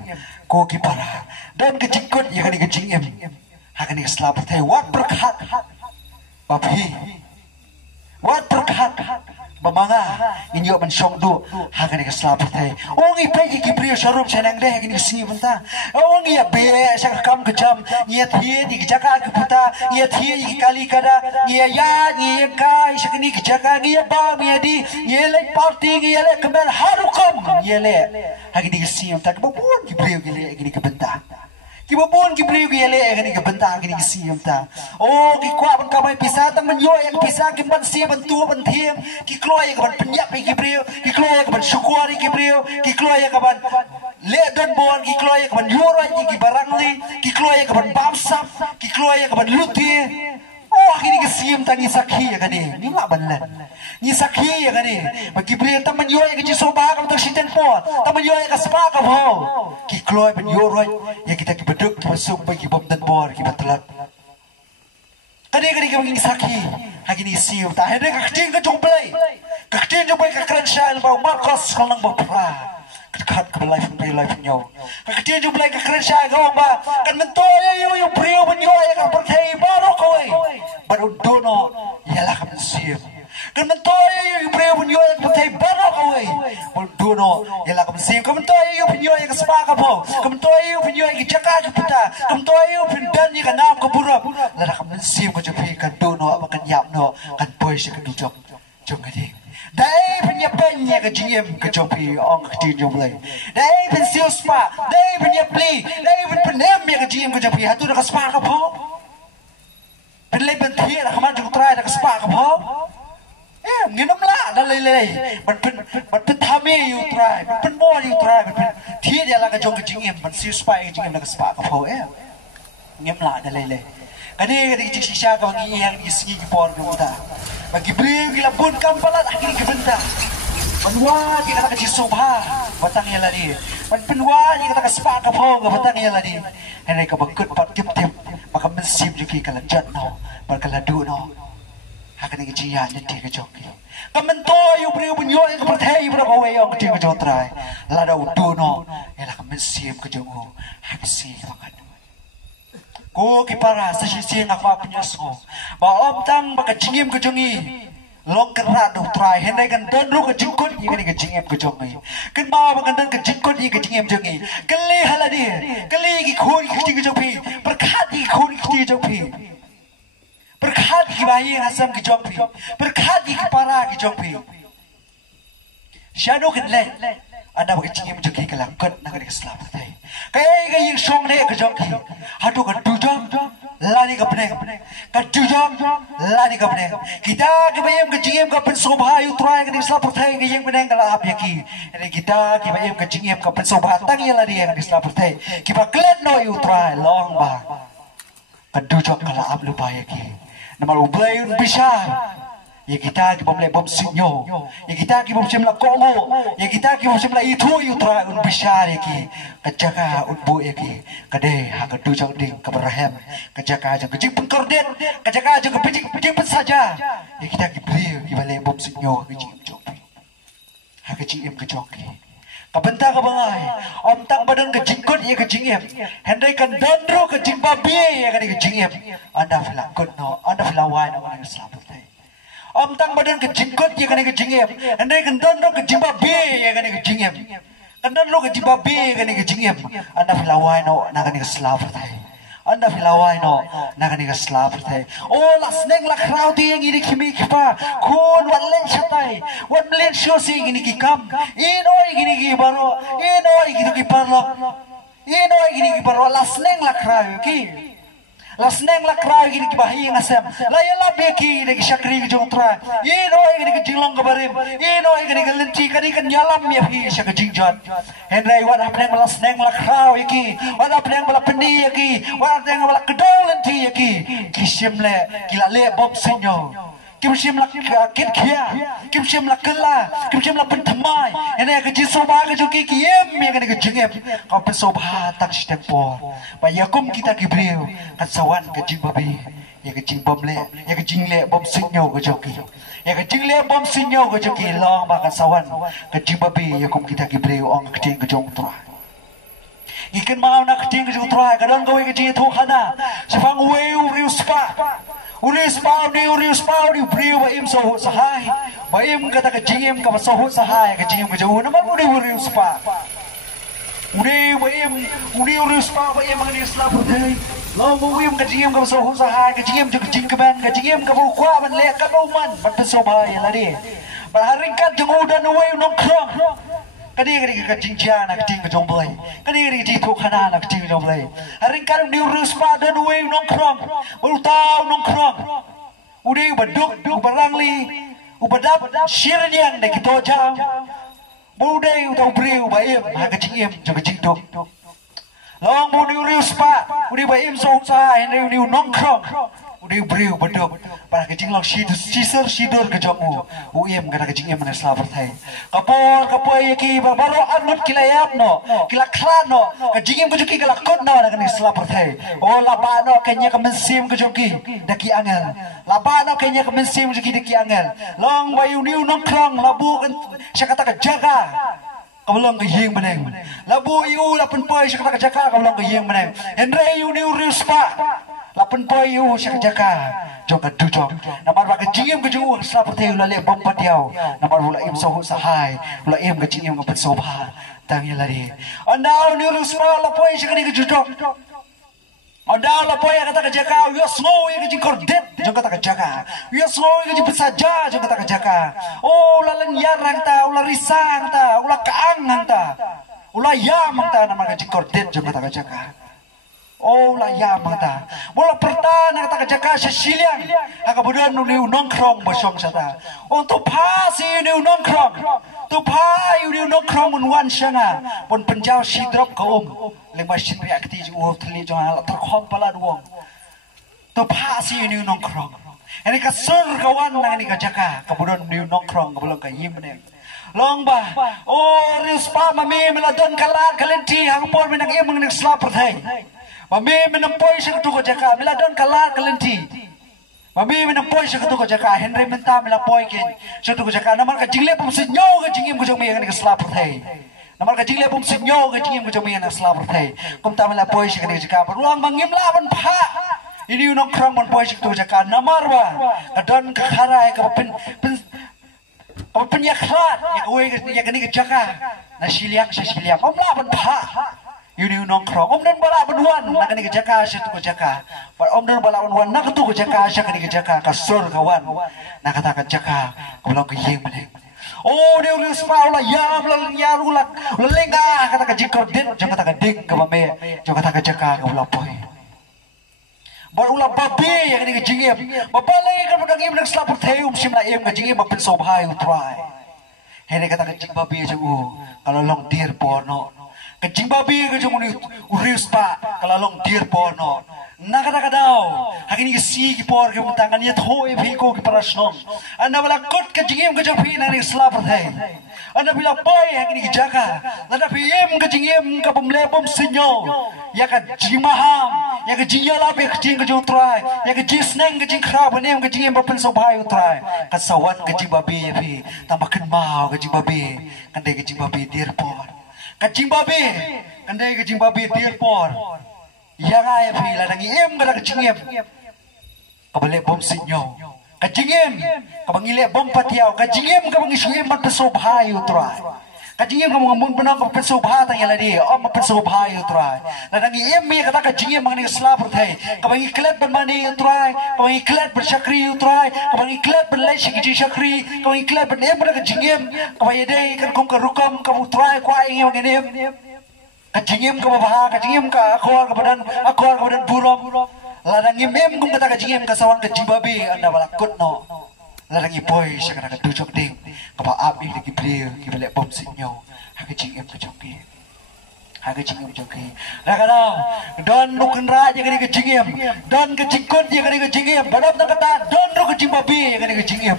ko kipara don kejengkut ya kini kejingem akan diselamat hey wat berkat babi wat berkat bamanga inyo man syong du hagan ka slap tay ongi pe ki priyo sharum chanang de hagan si banta ongi ya be sa kam ka jam ye thie di jaka ka puta ye thie kali kada ye ya ye kai sa ni jaka ye ba me di ye le party ye le kamen harukum ye le hagan di si banta ka bon ki priyo ki le hagan ka banta kibabon kibriyo gele gani kabanta gani kisiyam ta oh ki kwa ban kamay pisa ta man yo yang pisa ki ban si ban tu ban thiem ki kloy ka ban penyap kibriyo ki kloy ka ban syukwari kibriyo ki kloy ka ban le don bon ki kloy ka ban yoro ki barang li ki kloy ka ban bamsap ki kloy ka ban luti oh kini kisiyam ta ni sakhi gani ni ma banlan ni sakhi gani kibriyo ta man yo yang ki soba ka to shiten po ta man yo ka spa ka ho ki kloy ban yoro ya kita kibeduk masuk bagi bom dan bor kibatlat kadi kami sakhi hagini siu ta hede kakting ka jomplay ka kran shal ba marcos kalang ba pra kat ka life nyo kakting jomplay ka kran shal ga ba kan mentoy yo prio banyo ya ka perthai baro koy baru dono yalah ka siu kan mentoy yo prio banyo ya ka perthai baro koy baru dono yalah ka siu kan mentoy yo banyo ya ka spa ka bo kan mentoy yo banyo ya ka jaka ka puta kan mentoy yo pindan ni ka nam ka burap lara ka siu ka jepi kan dono makan yap no kan boy si kan dujok jong adi dai punya penya ka jiem ka jopi ong ka tin jom lay dai pen siu spa dai punya pli dai pen penem ya ka jiem ka jopi hatu ka spa ka bo pen lay pen thia ka man jong trai ka spa ka bo nginam la da layมันเป็นทำอยู่ตรายมันเป็นบ่อยู่ตรายมันเป็นเทียดละka jong ka jiemมันsiu spa ka jiem la ka spa ka bo ngem la da lay kani kadi sisya ka mangi yang isi ki por ka muta bagi beli ki labun kampalat akhir ki benta manwa ki kata ki sobha batang ya lari man penwa ki kata ka spa ka phong batang ya lari henai ka bakut pat tip maka mensip ki kala jat no par kala du no hakani ki jiya ni ti ka joki kamento yu bri bunyo ka perthai bro ka we yang ti ka jotrai la da du no ela ka mensip ka jongo hakisi ka ko kipara sa sisi nga kwa pinyaso ba omtang ba kajingim ko jongi long kera do try henday kan don ru ka jingkot yi ka jingim ko jongi kan ba ba kan don ka jingkot yi ka jingim jongi kali haladi kali ki khon ki ki jopi berkat ki khon ki jopi berkat ki bayi hasam ki jopi berkat ki para ki jopi shadow kan le ada bagi jingim jogi kalangkot na ka selamat dai kaya yung song na ka jogi hadu ka dujong lani ka pneng ka dujong lani ka pneng kita ka bayam ka jingim ka pensobha yu try ka disla perthai ka yung pneng kala ap yaki ene kita ka bayam ka jingim ka pensobha tang ya lani ka disla perthai ki ba klet no yu try long ba ka dujong kala ap lu ba yaki namal ublay un bisa ya kita ki bom le bom sinyo ya kita ki bom simla kongo ya kita ki bom simla itu yu tra un bishar ki kajaga un bu ki kade ha ka du jang ding ka berahem kajaga jang kejing pengkordet kajaga jang kejing saja ya kita ki bri ki bale bom sinyo kejing jopi ha kejing em kejoki kabenta ka bangai om tang badan kejingkut ya kejing em hendai kan dandro kejing babi ya kan kejing em anda filakut no anda filawai no kan selamat om tang badan kejingkut ya kan kejingem andai kendon ro kejimba be ya kan kejingem kendon ro kejimba be ya kan kejingem anda filawai no na kan slav thai anda filawai no na kan slav thai oh lasneng la crowd yang ini kimi kipa kun wan len chatai wan len show si ini ki kam inoi gini ki baro inoi gitu ki parlo inoi gini ki baro lasneng la crowd ki lasneng la krai gini ki bahi ngasem la yala beki de ki shakri ki jontra ye no gini ki jinglong ka barim ye no gini ki lenti kani kan yalam ya hi shak jingjat henrai wat apneng lasneng la krau yaki wat apneng bala pendi yaki wat apneng bala kedong lenti yaki ki simle ki la le bob senyo kim sim lak kit khia kim sim lak kala kim sim lak pen thamai ene ka ji soba ka joki kiem ya ka jingep ka pen soba tak sidang por ba yakum kita ki brio ka sawan ka jing babi ya ka jing bom le ya ka jing le bom sinyo ka joki ya ka jing le bom sinyo ka joki long ba ka sawan ka jing babi yakum kita ki brio ong ka jing ka jong tra ikan mau nak jing ka jong tra ka don ka we ka jing thu khana sifang we riu spa Uris pau ni brio ba im so sahai ba im kata ka jingim ka so sahai ka jingim ka jauh naman uris pa uris pa ba im ang islam day lo mo im ka jingim ka so sahai ka jingim ka jing ka ban ka jingim ka bu kwa ban le ka no man ba so ba ya lari ba haring ka jung udan we nong krong kadi ka jing ja na ka jing ka jong boy kadi ji thu khana na ka jing jong boy haring ka ni uris pa dan we nong krong utau nong krong udah baduk barangli ubadap sirnyang de kito jam budai utau brio baim ha ka jing em jo ka jing dok long mu ni riu spa udah baim so sa ni nong krong udah brio baduk para ka jing long sidur ka jomu uem ka ka jing em na slaver thai kapor ki baro anut kilayap no kila klano ka jing em ka joki kala kot na ka ni slaver thai o la ba no kenya ka mensim ka joki daki angel laba no kenya ka mensim joki daki angel long bayu niu nong krong labu kan syakata ka jaga kablong ka yeng meneng labu yu lapen poi syakata ka jaga kablong ka yeng meneng endre yu niu rispa lapen poi yu syakata jaga jong ka dujong namar ba ka jingem ka jung sa pathe la le bom patiao namar bula im so sahai bula im ka jingem ka soba tang ya lari andau niu rispa la poi syakani ka jujong Onda la poya kata kajaka, yo snow ya kaji kordet, jong kata kajaka, yo snow ya kaji pesaja, jong kata kajaka. Oh la lenyarang ta, ula risang ta, ula kaang ta, ula yamang ta nama kaji kordet, jong kata kajaka. Oh la yamang ta, bola pertan kata kajaka sesiliang, akabudan nuliu nongkrong bosong sata. Oh tu pasi nuliu nongkrong, tu pai nuliu nongkrong unwan sana, pun penjau sidrop kaum. Lengma sin reakti ju thli jo ala terkhom pala duong to phasi ni nongkrong ani ka sur kawan nang ni ka jaka kabudon ni nongkrong kabulong ka yimne long ba o rius pa mami meladon kalat kalenti hang por menang im nang slap perthai mami menang poi sing tu ka jaka meladon kalat kalenti mami menang poi sing tu ka jaka henry menta mela poi ke sing tu ka jaka namar ka jingle pum sinyo ka jingim ko jong me nang slap perthai Namar ka jingle pum sinyo ka jingim ko jong me nang slap perthai kum ta mela poi sing ka jaka ruang mangim la ban pha ini unong krong mon poi sing tu jaka namar ba kadon ka kharai ka pen ya khlat ya kowe ya kani ka jaka na siliang om la ban pha ini unong krong om dan bala ban wan na kani ka jaka situ ka jaka om dan bala wan na ka tu ka jaka sya kani ka jaka ka sur kawan na kata ka jaka kulong ka yeng meneng oh dia ulis paula ya nyarulak lenga kata ka jikor din jang kata ka ding ka bame jang kata ka jaka ka ula poi baru ula babe yang ni ka jingem babalay ka budang im nag slapur thayum simla im ka jingem bapin sobhay utray hene kata ka jing babe jang kalau long dir porno ka jing babe ka jang uris pa kalau long dir porno nakadakadaw hakini si ki por ke mutangan ya thoi phi ko ki parasnom anda bala kot ka jingem ka japi na ni slap thai anda bila boy hakini ki jaga lada pm ka jingem ka bumle bom sinyo ya ka jimaham ya ka jiyala pe jing ka jong trai ya ka jisneng ka jing khra banem ka jingem ba pen so bhai utrai ka sawan ka jing babe phi tamakan mau ka jing babe kan dei ka jing babe dir por ka jing babe kan dei ka jing babe dir por yang ay pila nang iem kada kacingem kabale bom sinyo kacingem kabangile bom patiaw kacingem kabangishiem mat pesobhay utray kacingem kabang benang pesobha tang yaladi om pesobhay utray nang iem mi kata kacingem mangni slap thai kabangi klet banmani utray kabangi klet bersyakri utray kabangi klet berlai shiki syakri kabangi klet benem kada kacingem kabayede kan kum karukam kabutray kwa ingem nginem kacingem ka babaha kacingem ka akhwar ka badan burom ladang imem kum kata kacingem ka sawan ka jimbabe anda balakut no ladang ipoy sa kana ka tujok ding ka paap ni ki blir ki balik bom sinyo ha kacingem ka joki Haga jingim jongki. Ragadau. Don nukan raja kani ke jingim. Don ke jingkot dia kani ke jingim. Badap nak kata don ru ke jingbabi kani ke jingim.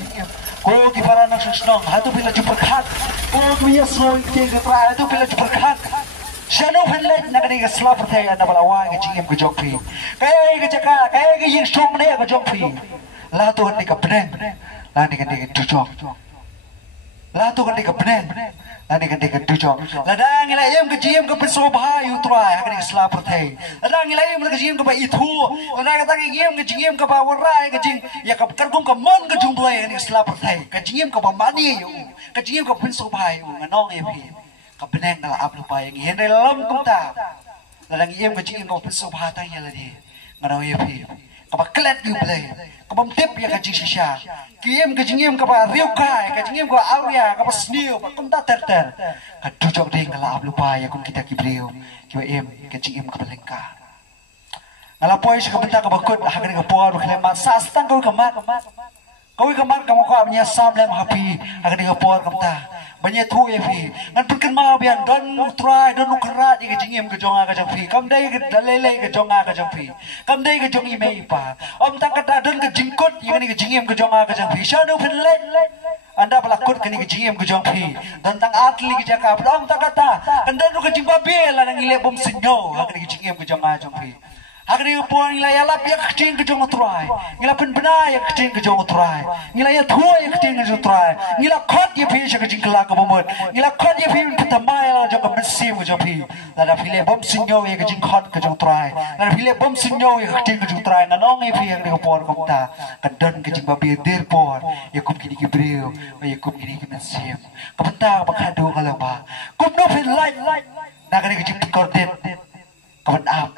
Ko ki para nak susnong hatu bila jumpa khat. Ko ki ya soi ke tra hatu bila jumpa khat. Shano penlet nak kani ke slap pertai anda balawa ke jingim ke jongki. Kai ke jaka, kai ke yin song ne ke jongki. La tu ni ke peneng. La ni kani ke tujok. La tu kani ke peneng. Ani kan dekat tujuh. Ladang ilayam ke jiem ke pesobha utrai akan islam pertai. Ladang ilayam ke jiem ke ba itu. Ladang kata ke jiem ke ba warai ke jing. Ya ke kergum ke mon ke jumblai akan islam pertai. Ke jiem ke ba mani yu. Ke jiem ke pesobha yu nganong epi. Ke beneng nala ap lupa yang henry lam kumta. Ladang ilayam ke jiem ke pesobha tanya lagi. Nganong epi. Ke ba klet yu blai. Ke ba tip ya ke jing sisha. Kiem ke jingim ke ba riu kai ke jingim ke auria ke ba sniu ba kumta ter ka dujok ding ngala ab lupa ya kum kita kibriu ki em ke jingim ke belengka ngala poi se ke benta ke bakut ha ke por ke ma sastang ko ke mat ko ko nya sam lem happy ha ke por kamta banyak tu evi ngan perken ma bian don utrai don ukra di ke jingim ke jonga ke jampi kam dai ke dalele ke jonga ke jampi kam dai ke jongi mei pa om tak kata don ke jingkot yang ni ke jingim ke jonga ke jampi shanu penle anda pelakut ke ni ke jingim ke jampi dan tang atli ke jaka om tak kata anda nu ke jimbabe la nang ile bom sinyo ha ke jingim ke jonga jampi Agni upon nilai alap yang kecil ke jong utrai, nilai penbena yang kecil ke jong utrai, nilai tua yang kecil ke jong utrai, nilai kot yang pilih ke jing kelak ke bumut, nilai kot yang pilih pertama yang jong ke mesim ke jong pilih, lalu pilih bom sinyo yang ke jing kot ke jong utrai, lalu pilih bom sinyo yang kecil ke jong utrai, nanong yang pilih yang dikepor komta, kedon ke jing babi derpor, yang kum kini kibriu, yang kum kini ke mesim, kepentang menghadu kalau bah, kum no pin light, nak kini ke jing kordet, kepentang.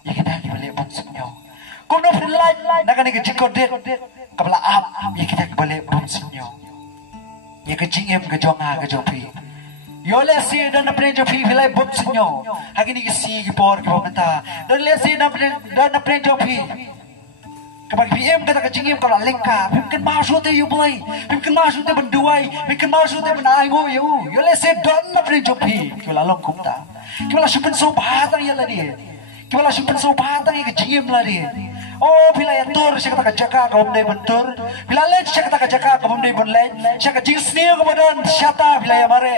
Ya kita balik bom sinyo. Kung no filay, nakani ke jikodet kabla ap, ya kita balik bom sinyo. Ya ke jingem ke jonga ke jopi. Yo le si dan na pren jopi filay bom sinyo. Hagini ke si ke por ke pamenta. Dan le si dan na pren jopi. Kapag PM kata ke jingem kabla lengka, pimken masuk te yu bulay, pimken masuk te benduay, pimken masuk te benayo yu. Yo le si dan na pren jopi. Kila long kumta. Kila supen so batang yala dia. Kala simpen so patang ke jingim lari. Oh bila ya tur saya kata jaka ka bom dai bentur. Bila lej saya kata jaka ka bom dai bon lej. Saya ka jing sniu ka bodon syata bila ya mare.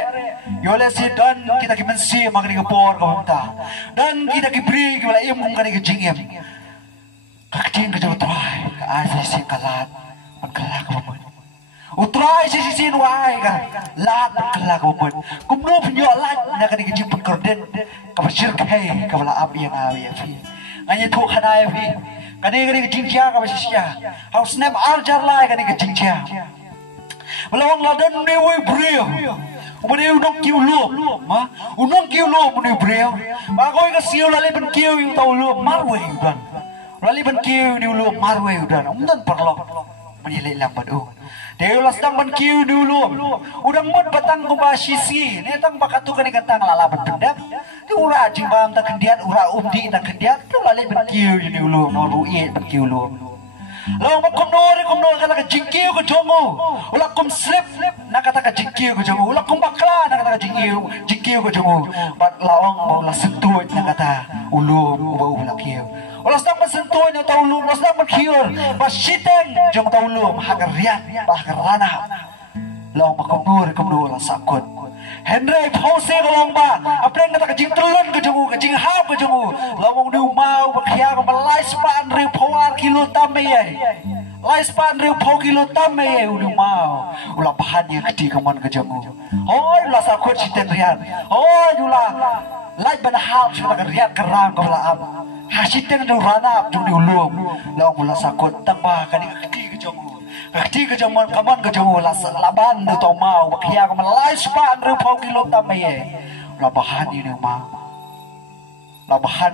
Yole si don kita ki mensi magni ke por ka bom ta. Dan kita ki bri ki bila im ka ni ke jingim. Ka jing ka jo trai ka ai si kalat. Magkalak ka bom. Utrai si nuai ka lat magkalak ka bom. Kumno pinyo lat na ka ni ke jing pengkorden. Kabasir kai kabala api yang awi api. Nganya tu khana api. Kani jingkia kabasisya. How snap aljar lai kani jingkia. Belawang ladan ni wei brio. Umani unong kiu lu, ma? Unong kiu lu umani brio. Bagoi ka siu lali ben kiu yu tau lu marwe udan. Lali ben kiu ni lu marwe udan. Umdan perlo. Menilai lambat Dewi lasdang ban kiu dulu. Udang mud batang kumbasisi. Netang bakatu kan ikatang lalaban pendap. Di ura jimbang tak kendiat, ura umdi tak kendiat. Tu lalai ban kiu dulu. Noru iet ban kiu dulu. Lalu makum nori kata ka jingkiu ke jongo. Ulak kum slip nak kata ka jingkiu ke jongo. Ulak kum bakla nak kata ka jingkiu ke jongo. Bat laong mau la sentuh nak kata ulu bau ulak kiu. Ulas nang masentuh nyo taulum, ulas nang magkiur, masiteng jong taulum, hagariat, bahagarana. Laong makamnur la sakot. Henry Pause kalong ba, apreng kata kajing telun kajongu, kajing hap kajongu. Laong diu mau bakhiya ko malay span riu pawar kilo tamay. Lais pan riu pau kilo tamay udi mau. Ula bahan yang kedi kaman kajongu. Hoy la sakot siten rian. Hoy ula lai ban hap sita riat kerang ko la am. Hasiteng do ranap dung diulum laong mula sakot tamba kani keti ke jong kaman ke jong laban do tau mau bakia ka malai span ru pau kilo tamaye labahan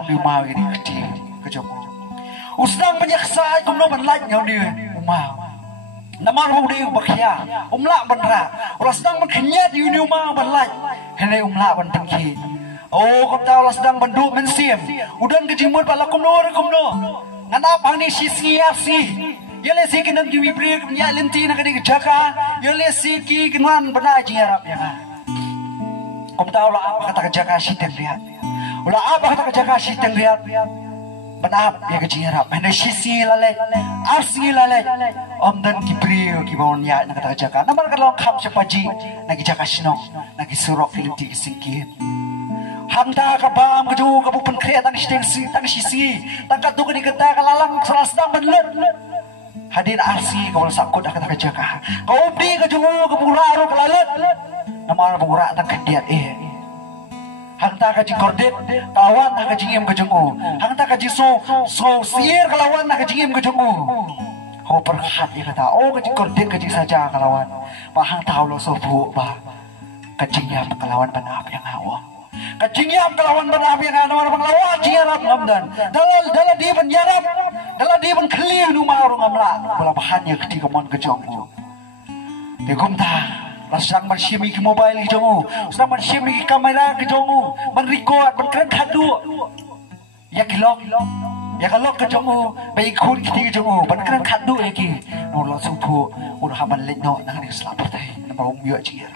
ni mau ini keti ke jong usnang menyaksai kumno ban laj nyau ni mau namar mau di bakia umla ban ra ulas nang ban kenyat yu ni mau ban laj hene umla ban tengki. Oh, kau tahu lah sedang benduk mensim. Udan kejimut pala kumno. Nganap ni si siasi. Yale si kinan kiwi break nya lenti nak di jaka. Yale si ki kinan benar jingarap ya. Kau tahu lah apa kata jaka si temlihat. Ula apa kata jaga si tengliat. Benap ya kejirap. Mana sisi lale, asli lale. Om dan kibriu kibon ya nak kata jaga. Nama kalau kam sepaji nak jaga sinong, nak surok film di singkir. Hangta kabam keju kabu penkreat tang sisi, tang katu kini kata kalalang salah sedang benlut. Hadir arsi kau sakut nak kata jaga. Kau di keju kabu laru kelalut. Nama orang pengurak tang kendiat Hangta kaji kordet kawan nak kajingim kejengu. Hangta kaji so siir kelawan nak kajingim kejengu. Kau perhat dia kata, oh kaji kordet kaji saja kelawan. Bahang tahu lo so bu bah. Kajingim kelawan benap yang awam. Kajingim kelawan benap yang awam penglawan jiarap ngamdan. Dalam dia penyarap, dalam dia penkeliu rumah orang ngamla. Bola bahannya ketika mon kejengu. Tegum ta. Sedang mensimik mobile ke jongu, sedang mensimik kamera ke jongu, menrecord, menkeren kadu. Ya kilok ke jongu, baik kun ke jongu, menkeren kadu lagi. Nol langsung tu, udah haman leno, nak ni selamat deh, nama umur cingir.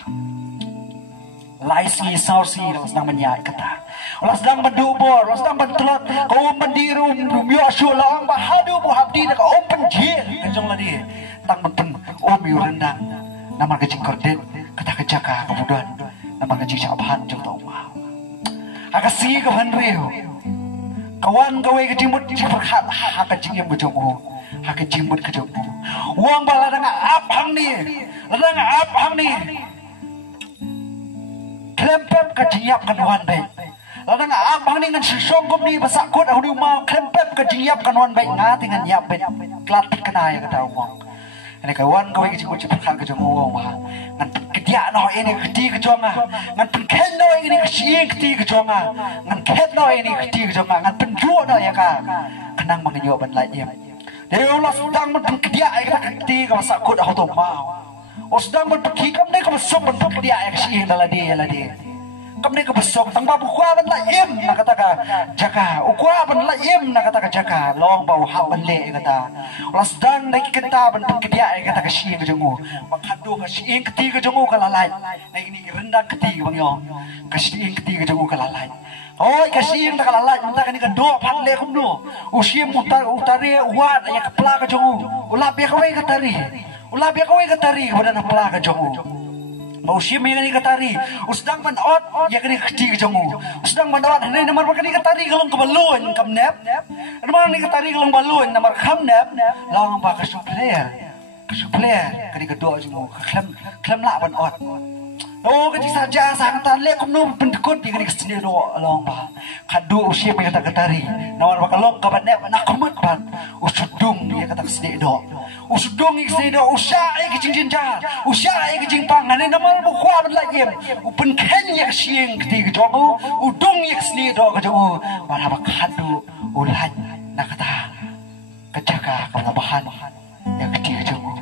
Laisi sausi, sedang menyai kata. Ulah sedang mendubur, ulah sedang mentelot, kau mendiru, umur sulang, bahadu buhabdi, nak open jir, ke jong lagi. Tang menpen, umur rendang. Nama kecing kordet kata kejaka kemudian nama kecing cabahan jauh tahu mah agak sih kawan riu kawan gawe kejimut ciperhat hak kecing yang berjomu hak kejimut kejomu uang bala dengan abang nih klempep kejiap kanuan baik lalu dengan abang nih dengan sisongkom nih basakut aku nih mau klempep kejiap kanuan baik ngati dengan nyiap baik kelatih kena ya kata uang ini kawan kau yang cikgu cipukan kejong uang mah, ngan kedia no ini keti kejonga, ngan penken no ini kesiing keti kejonga, ngan ket no ini keti kejonga, ngan penjual no ya kak, kenang mengenyo ban lagi. Dari ulas sedang menkedia ayat keti kau sakut aku tu mau, sedang menpergi kamu ni kau besok menkedia ayat kesiing dalam dia Kamu ni kebesok tang babu kuah ban laim nak kata ka jaka ukua ban laim nak kata ka jaka long bau hak ban le kata ulas dan nak kita ban kedia kata ka siing ke jengu makadu ka siing keti ke jengu ka lalai nak ini rendang keti bang yo ka siing keti ke jengu ka lalai oi ka siing tak lalai minta ka ni ka do pat le kum no usim utare uat ya kepala ka jengu ulap ya kawai ka tari kepada nak pala ka jengu mau siam yang ni katari, usdang manot ya kini kecil jongu, usdang manot ini nomor kini katari kalau kebalun kamnep, nomor ni katari kalau balun nomor kamnep, lawan pak kesupler, kini kedua jongu, klem lah manot. Oh kecil saja sangat lek kumno pendekut di kini kesini doa lawan pak, kadu usia yang kata katari, nomor pak kalau kamnep nak kumut pak, usudung dia kata kesini doa. Usudong ikse do usai kecing jinjar usai kecing pangan ni nama buku apa lagi upen kenya siang keti kejomu udung ikse do kejomu malah bakadu ulan nak kata kejaka kelabahan yang keti kejomu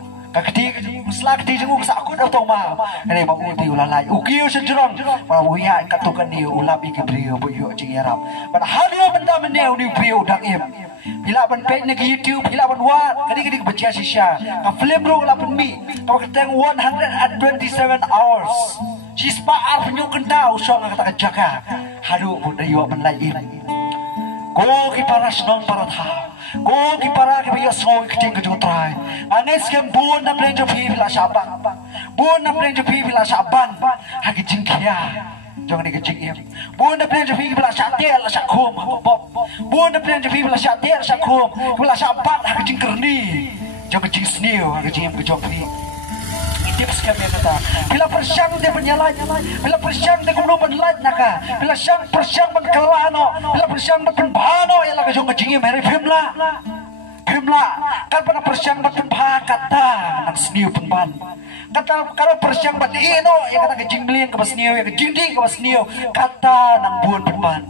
selak keti kejomu sakut atau mah ini mau uti ulalai ukiu sejerang malah buaya katukan dia ulap ikibrio buyo cingirap pada hadio benda meneu ni brio dangim bila ban page na YouTube, bila ban wat, kadi baca sisya. Ka film bro la pan mi, ka kateng 127 hours. Sispa ar penyu kentau song kata jaga. Hadu pun dari wa ban lain. Ko ki paras nong paratha. Ko ki para ki biya so kiting ke jutrai. Anes kem bun na plen jo pi bila saban. Bun na plen jo pi bila saban. Hagi jingkia. Jangan dikecil. Bunda plan jadi bila syatir lah syakum. Bunda plan jadi bila syatir syakum. Bila syabat hak jingkerni. Jangan kecil seniu hak jing kejongpi. Tips kami kata. Bila persyang dia menyalai. Bila persyang dia kumno benlaj naka. Bila persyang benkelano. Bila persyang benbano ialah kejong kejingi meri pimla. Kan pada persyang benbah kata nak seniu penban. Kata kalau persyang bat ino yang kata kejing belin ke basniu yang kejing di ke basniu kata nang buon perban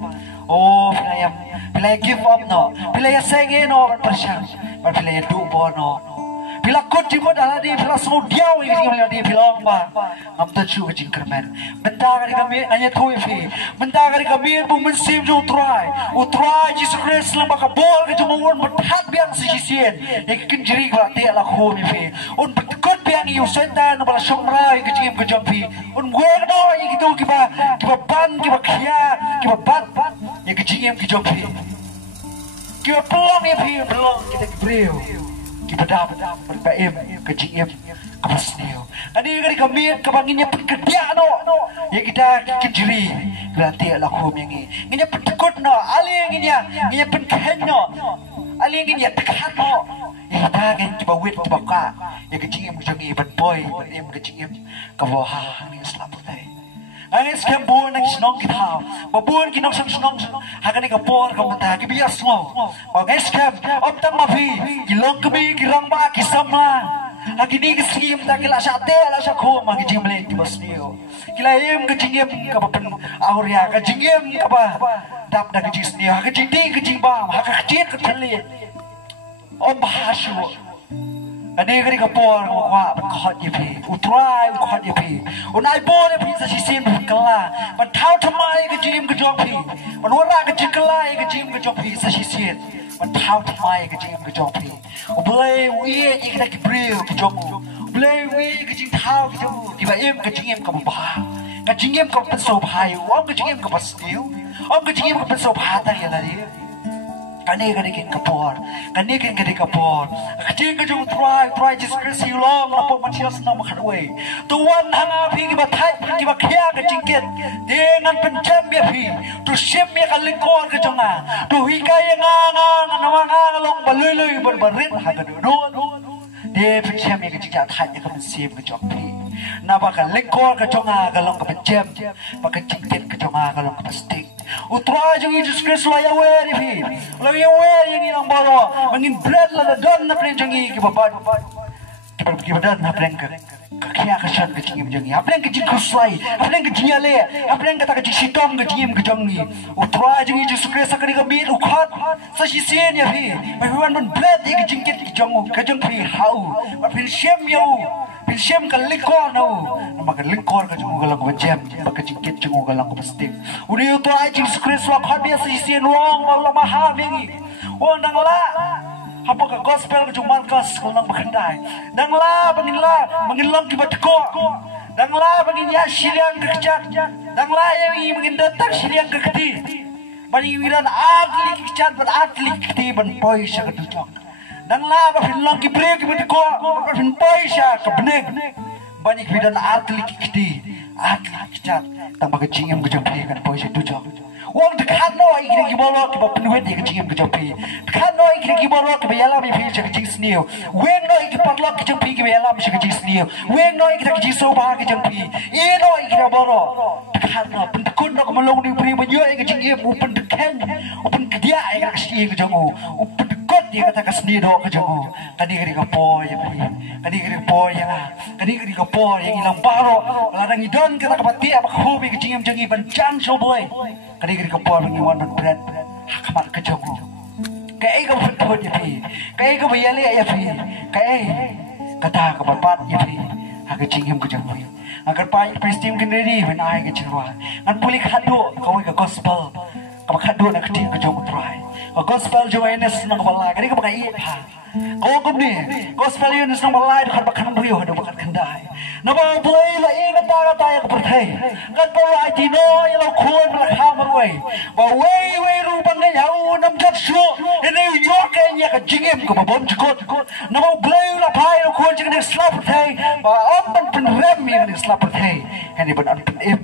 oh bila give up no bila ya senge no persyang bila ya dubo no bila kut jimot ala di bila semua diau yang kejing di bila ba ngam tachu kejing kermen benda kali kami hanya toifi benda kali kami bu mensim jo utrai Jesus Christ lamba ka bol ke jumon berhat biang sisien yang kenjiri ko ati ala ko mi fi un kut yang iu setan bala somrai ke jingim ke jompi un gue do gitu kiba ban kiba khia kiba bat ya ke jingim ke jompi kiba pelong ya pi pelong kita kibreu kiba dap berbaim ke jingim ke pasneo ani kali kami kebanginnya pekerja no ya kita kejiri berarti laku mengi nginya petekut no ali nginya penken no ali nginya tekat no ya kita kan coba wait coba ka ya kejingim kejangi ban boy ban kejingim ke bawah ni selamat dai angin sekian buan nak senong kita babuan kita senong hakan ni kapor kamu tak biar semua angin sekian optam mafi kilong kami kirang ba kisamla lagi ni kesim tak kila sate ala sakho ma kejingim le di basnio kila em kejingim ka papen auria kejingim ka ba dap dak kejisnio kejingdi kejingbam hak kejit keteli om bahasu ani kari kapor kwa ban khot ye phi utrai khot ye phi unai bo ye phi sa sisin kala ban thau thamai ke jim ke jong phi ban wara ke jikala ke jim ke jong phi sa sisin ban thau thamai ke jim ke jong phi ublei wi ye ke ki breu ke jong ublei wi ke jing thau ke jong ki ba em ke jingem ka ba ka jingem ka paso bhai om ke jingem ka pastiu om ke jingem ka paso bhata ya la ri kani kin kapor kani kin kapor kajing ka jong try just Christ you long na po matias na makadway tuwan hanga phi ki bathai ki bakhya ka jingket dengan pencem ya phi tu sim ya kalingkor ka jonga tu hikai nga na long balui berberit ha ka do de pencem ya ka jingja thai ya ka sim ka jong phi na ba ka lingkor ka jonga ka long ka pencem ba ka jingket ka jonga ka long ka plastik utrai jeng Jesus Christ la ya weri phi la ya weri yang ilang balo mangin bread la don na pren jengi ki babat ki badan na pren ka kya ka shan ka jingim jengi apren ka jing kuslai apren ka jiale apren ka ta ka sitom ka jingim ka jongi utrai jeng Jesus Christ ka ka bi ukhat sa si sen ya phi ma huan ban bread ki jingket ki jong ka jong phi hau ma phi shem yo Pisem ka likor no, maka likor ka jungo galang ko jam, maka jingkit jungo galang ko pastik. Uni uto ay Jesus Christ wa khabia sa isian wong wala mahamingi. O nang la, hapa ka gospel ka jung markas ko nang bakandai. Nang la mangin long ki batko. Nang la mangin ya siliang ka kecak. Nang la yang mangin datang siliang ka keti. Bani wiran agli ki kecak ban agli keti ban boy sa ka dujok. Nang la ba fin long ki break mit ko ba fin paisa ka bnek banyak bidan atli kiti atli kicat tang ba jingem ko jompi kan paisa tujo wong dekat no iki ki bolo ki ba penwet iki jingem ko jompi dekat no iki ki bolo ki ba yala mi fi ka jing snio wen no iki parlo ki jompi ki ba yala mi ka jing snio wen no iki ki jing so ba ki jompi e no iki da bolo dekat no pentekun no ko malong ni pri ba yo iki jingem upen deken upen kedia iki ka si ki jongo upen dia kata kasni do kejongo kadi kadi kapo ya pi kadi kadi po ya kadi kadi kapo yang ilang baro ladang idon kata kapati apa hobi kejingem jengi bancang so boy kadi kadi kapo mengiwan berat hakamat kejongo kai ka betul ya pi kai ka bayale ya pi kai kata kapapat ya pi hak kejingem kejongo agar pai pristim kendiri ben ai kejengwa an pulik hado kau ka gospel kamakado na keti kejongo try gospel joines nang balai kadi ka bagai ha ko gumni gospel joines nang balai dekat bakan brio do bakat kendai na ba play la ingat ta ya perthai kan ba ai ti no ya lo khon la khamar wei ba wei ru bang ngai hau nam jat shu ini yo ke nya ka jingem ko ba bom jikot na ba play la phai lo khon jing ni slap thai ba om ban pen rem yang ni slap thai ani ban an pen em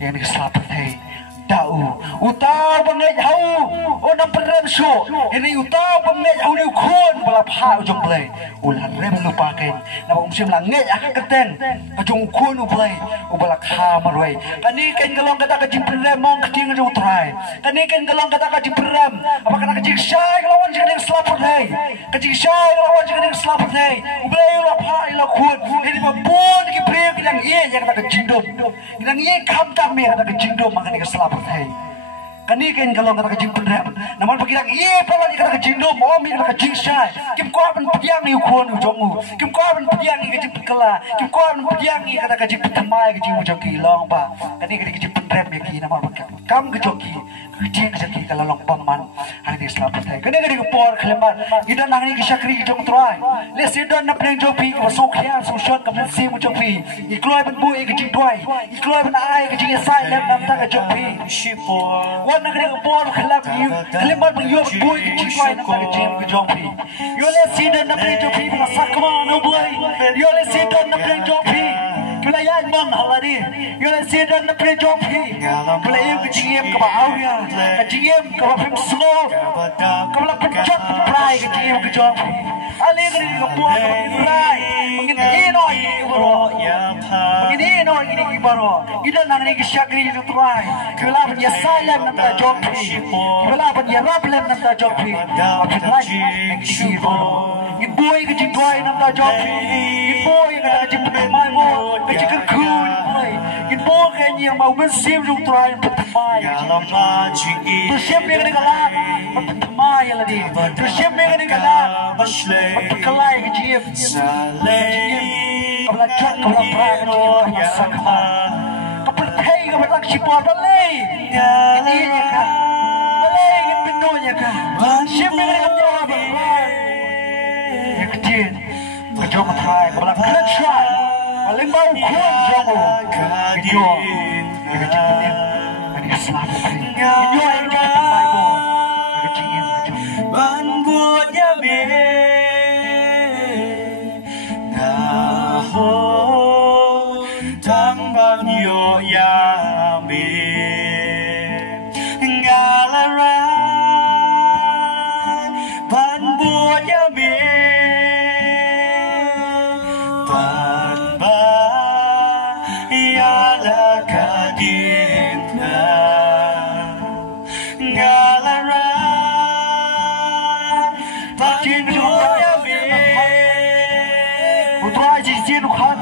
yang ni slap thai tahu utau bangai hau onam perem so ini utau bangai hau ni khon bala pha ujung play ulah rem lupa ken na bang sim langai ak keten ujung khon u play u bala kha marwai kani ken galong kata ka jim perem mong kating ujung try kani ken galong kata ka jim perem apa kana ka jing sai lawan jing ning slapper thai ka jing sai lawan jing ning slapper thai u play la pha ila khon ini ba bon ki pre yang ye yang kata ka jingdom yang ye kham tam me kata ka jingdom makani ka slapper thai Kanikin kalau kata kajing pendem, namun berkira iya pala ni kata kajing dom, om ni kata kajing syai, kim kau akan pediang ni ukuan ujomu, kim kau akan pediang ni kajing pekala, kim kau akan pediang ni kata kajing petamai kajing ujoki long ba, kanikin kajing pendem ya ki nama berkam, kam kejoki, kajing kalau long paman, hari ni selamat hai, kanikin kepor keleman, kita nang ni kisakri kijong terai, lesidon nak peleng jopi, masuk hian susun kemen sim ujopi, ikloi benbu kajing duai, ikloi benai kajing esai lem nam tak kejopi, Wan nak kena bor kelak you, kelebat mengyop boy kecil nak kena jam kejopi. You let see the nak kena jopi nak sakma no boy. You let see the nak kena jopi. Kula yan bang haladi. You let see the nak kena jopi. Kula you kecil ke bawah ya, kecil ke bawah semua. Kula pencet prai kecil kejopi. Ali kena kebuat prai. Mungkin ini baru. Mungkin ini baru. Kita nak kena kisahkri itu try. Kula punya salam nanda jopi. Kula punya rablam nanda jopi. Apa lagi? Nekisi baru. Iboy kecil boy nanda jopi. Iboy kena kecil petamai boy. Kecil kerkun boy. Iboy kayaknya mau bersih untuk try petamai. Bersih dia kena kalah. Petamai lagi. Bersih dia kena kalah. Pekelai kecil. Kepala cak, kepala perak kecil. Kepala sakma. Kapelai kapelak sipor balai. Ini ya kan. Balai ingin pintunya kan. Siapa yang kena balai? Yang kecil. Kejong matrai kapelak kerajaan. Paling bau kuat jomo. Kejong. Yang kecil pening. Ini selamat pening. Kejong yang kecil pening bo. Yang kecil kejong. Ban buat yabe. Tang bang yo yambe ngalara ban buat yambe ban ba yala kadina ngalara ban buat yambe Utrai jijin khan.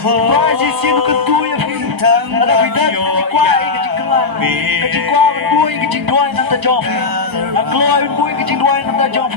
Utrai jijin kedua ya fin. Ada bidan kuai kecil kelang. Kecil kuai boy kecil dua nanti jom. Nak keluar boy kecil dua nanti jom.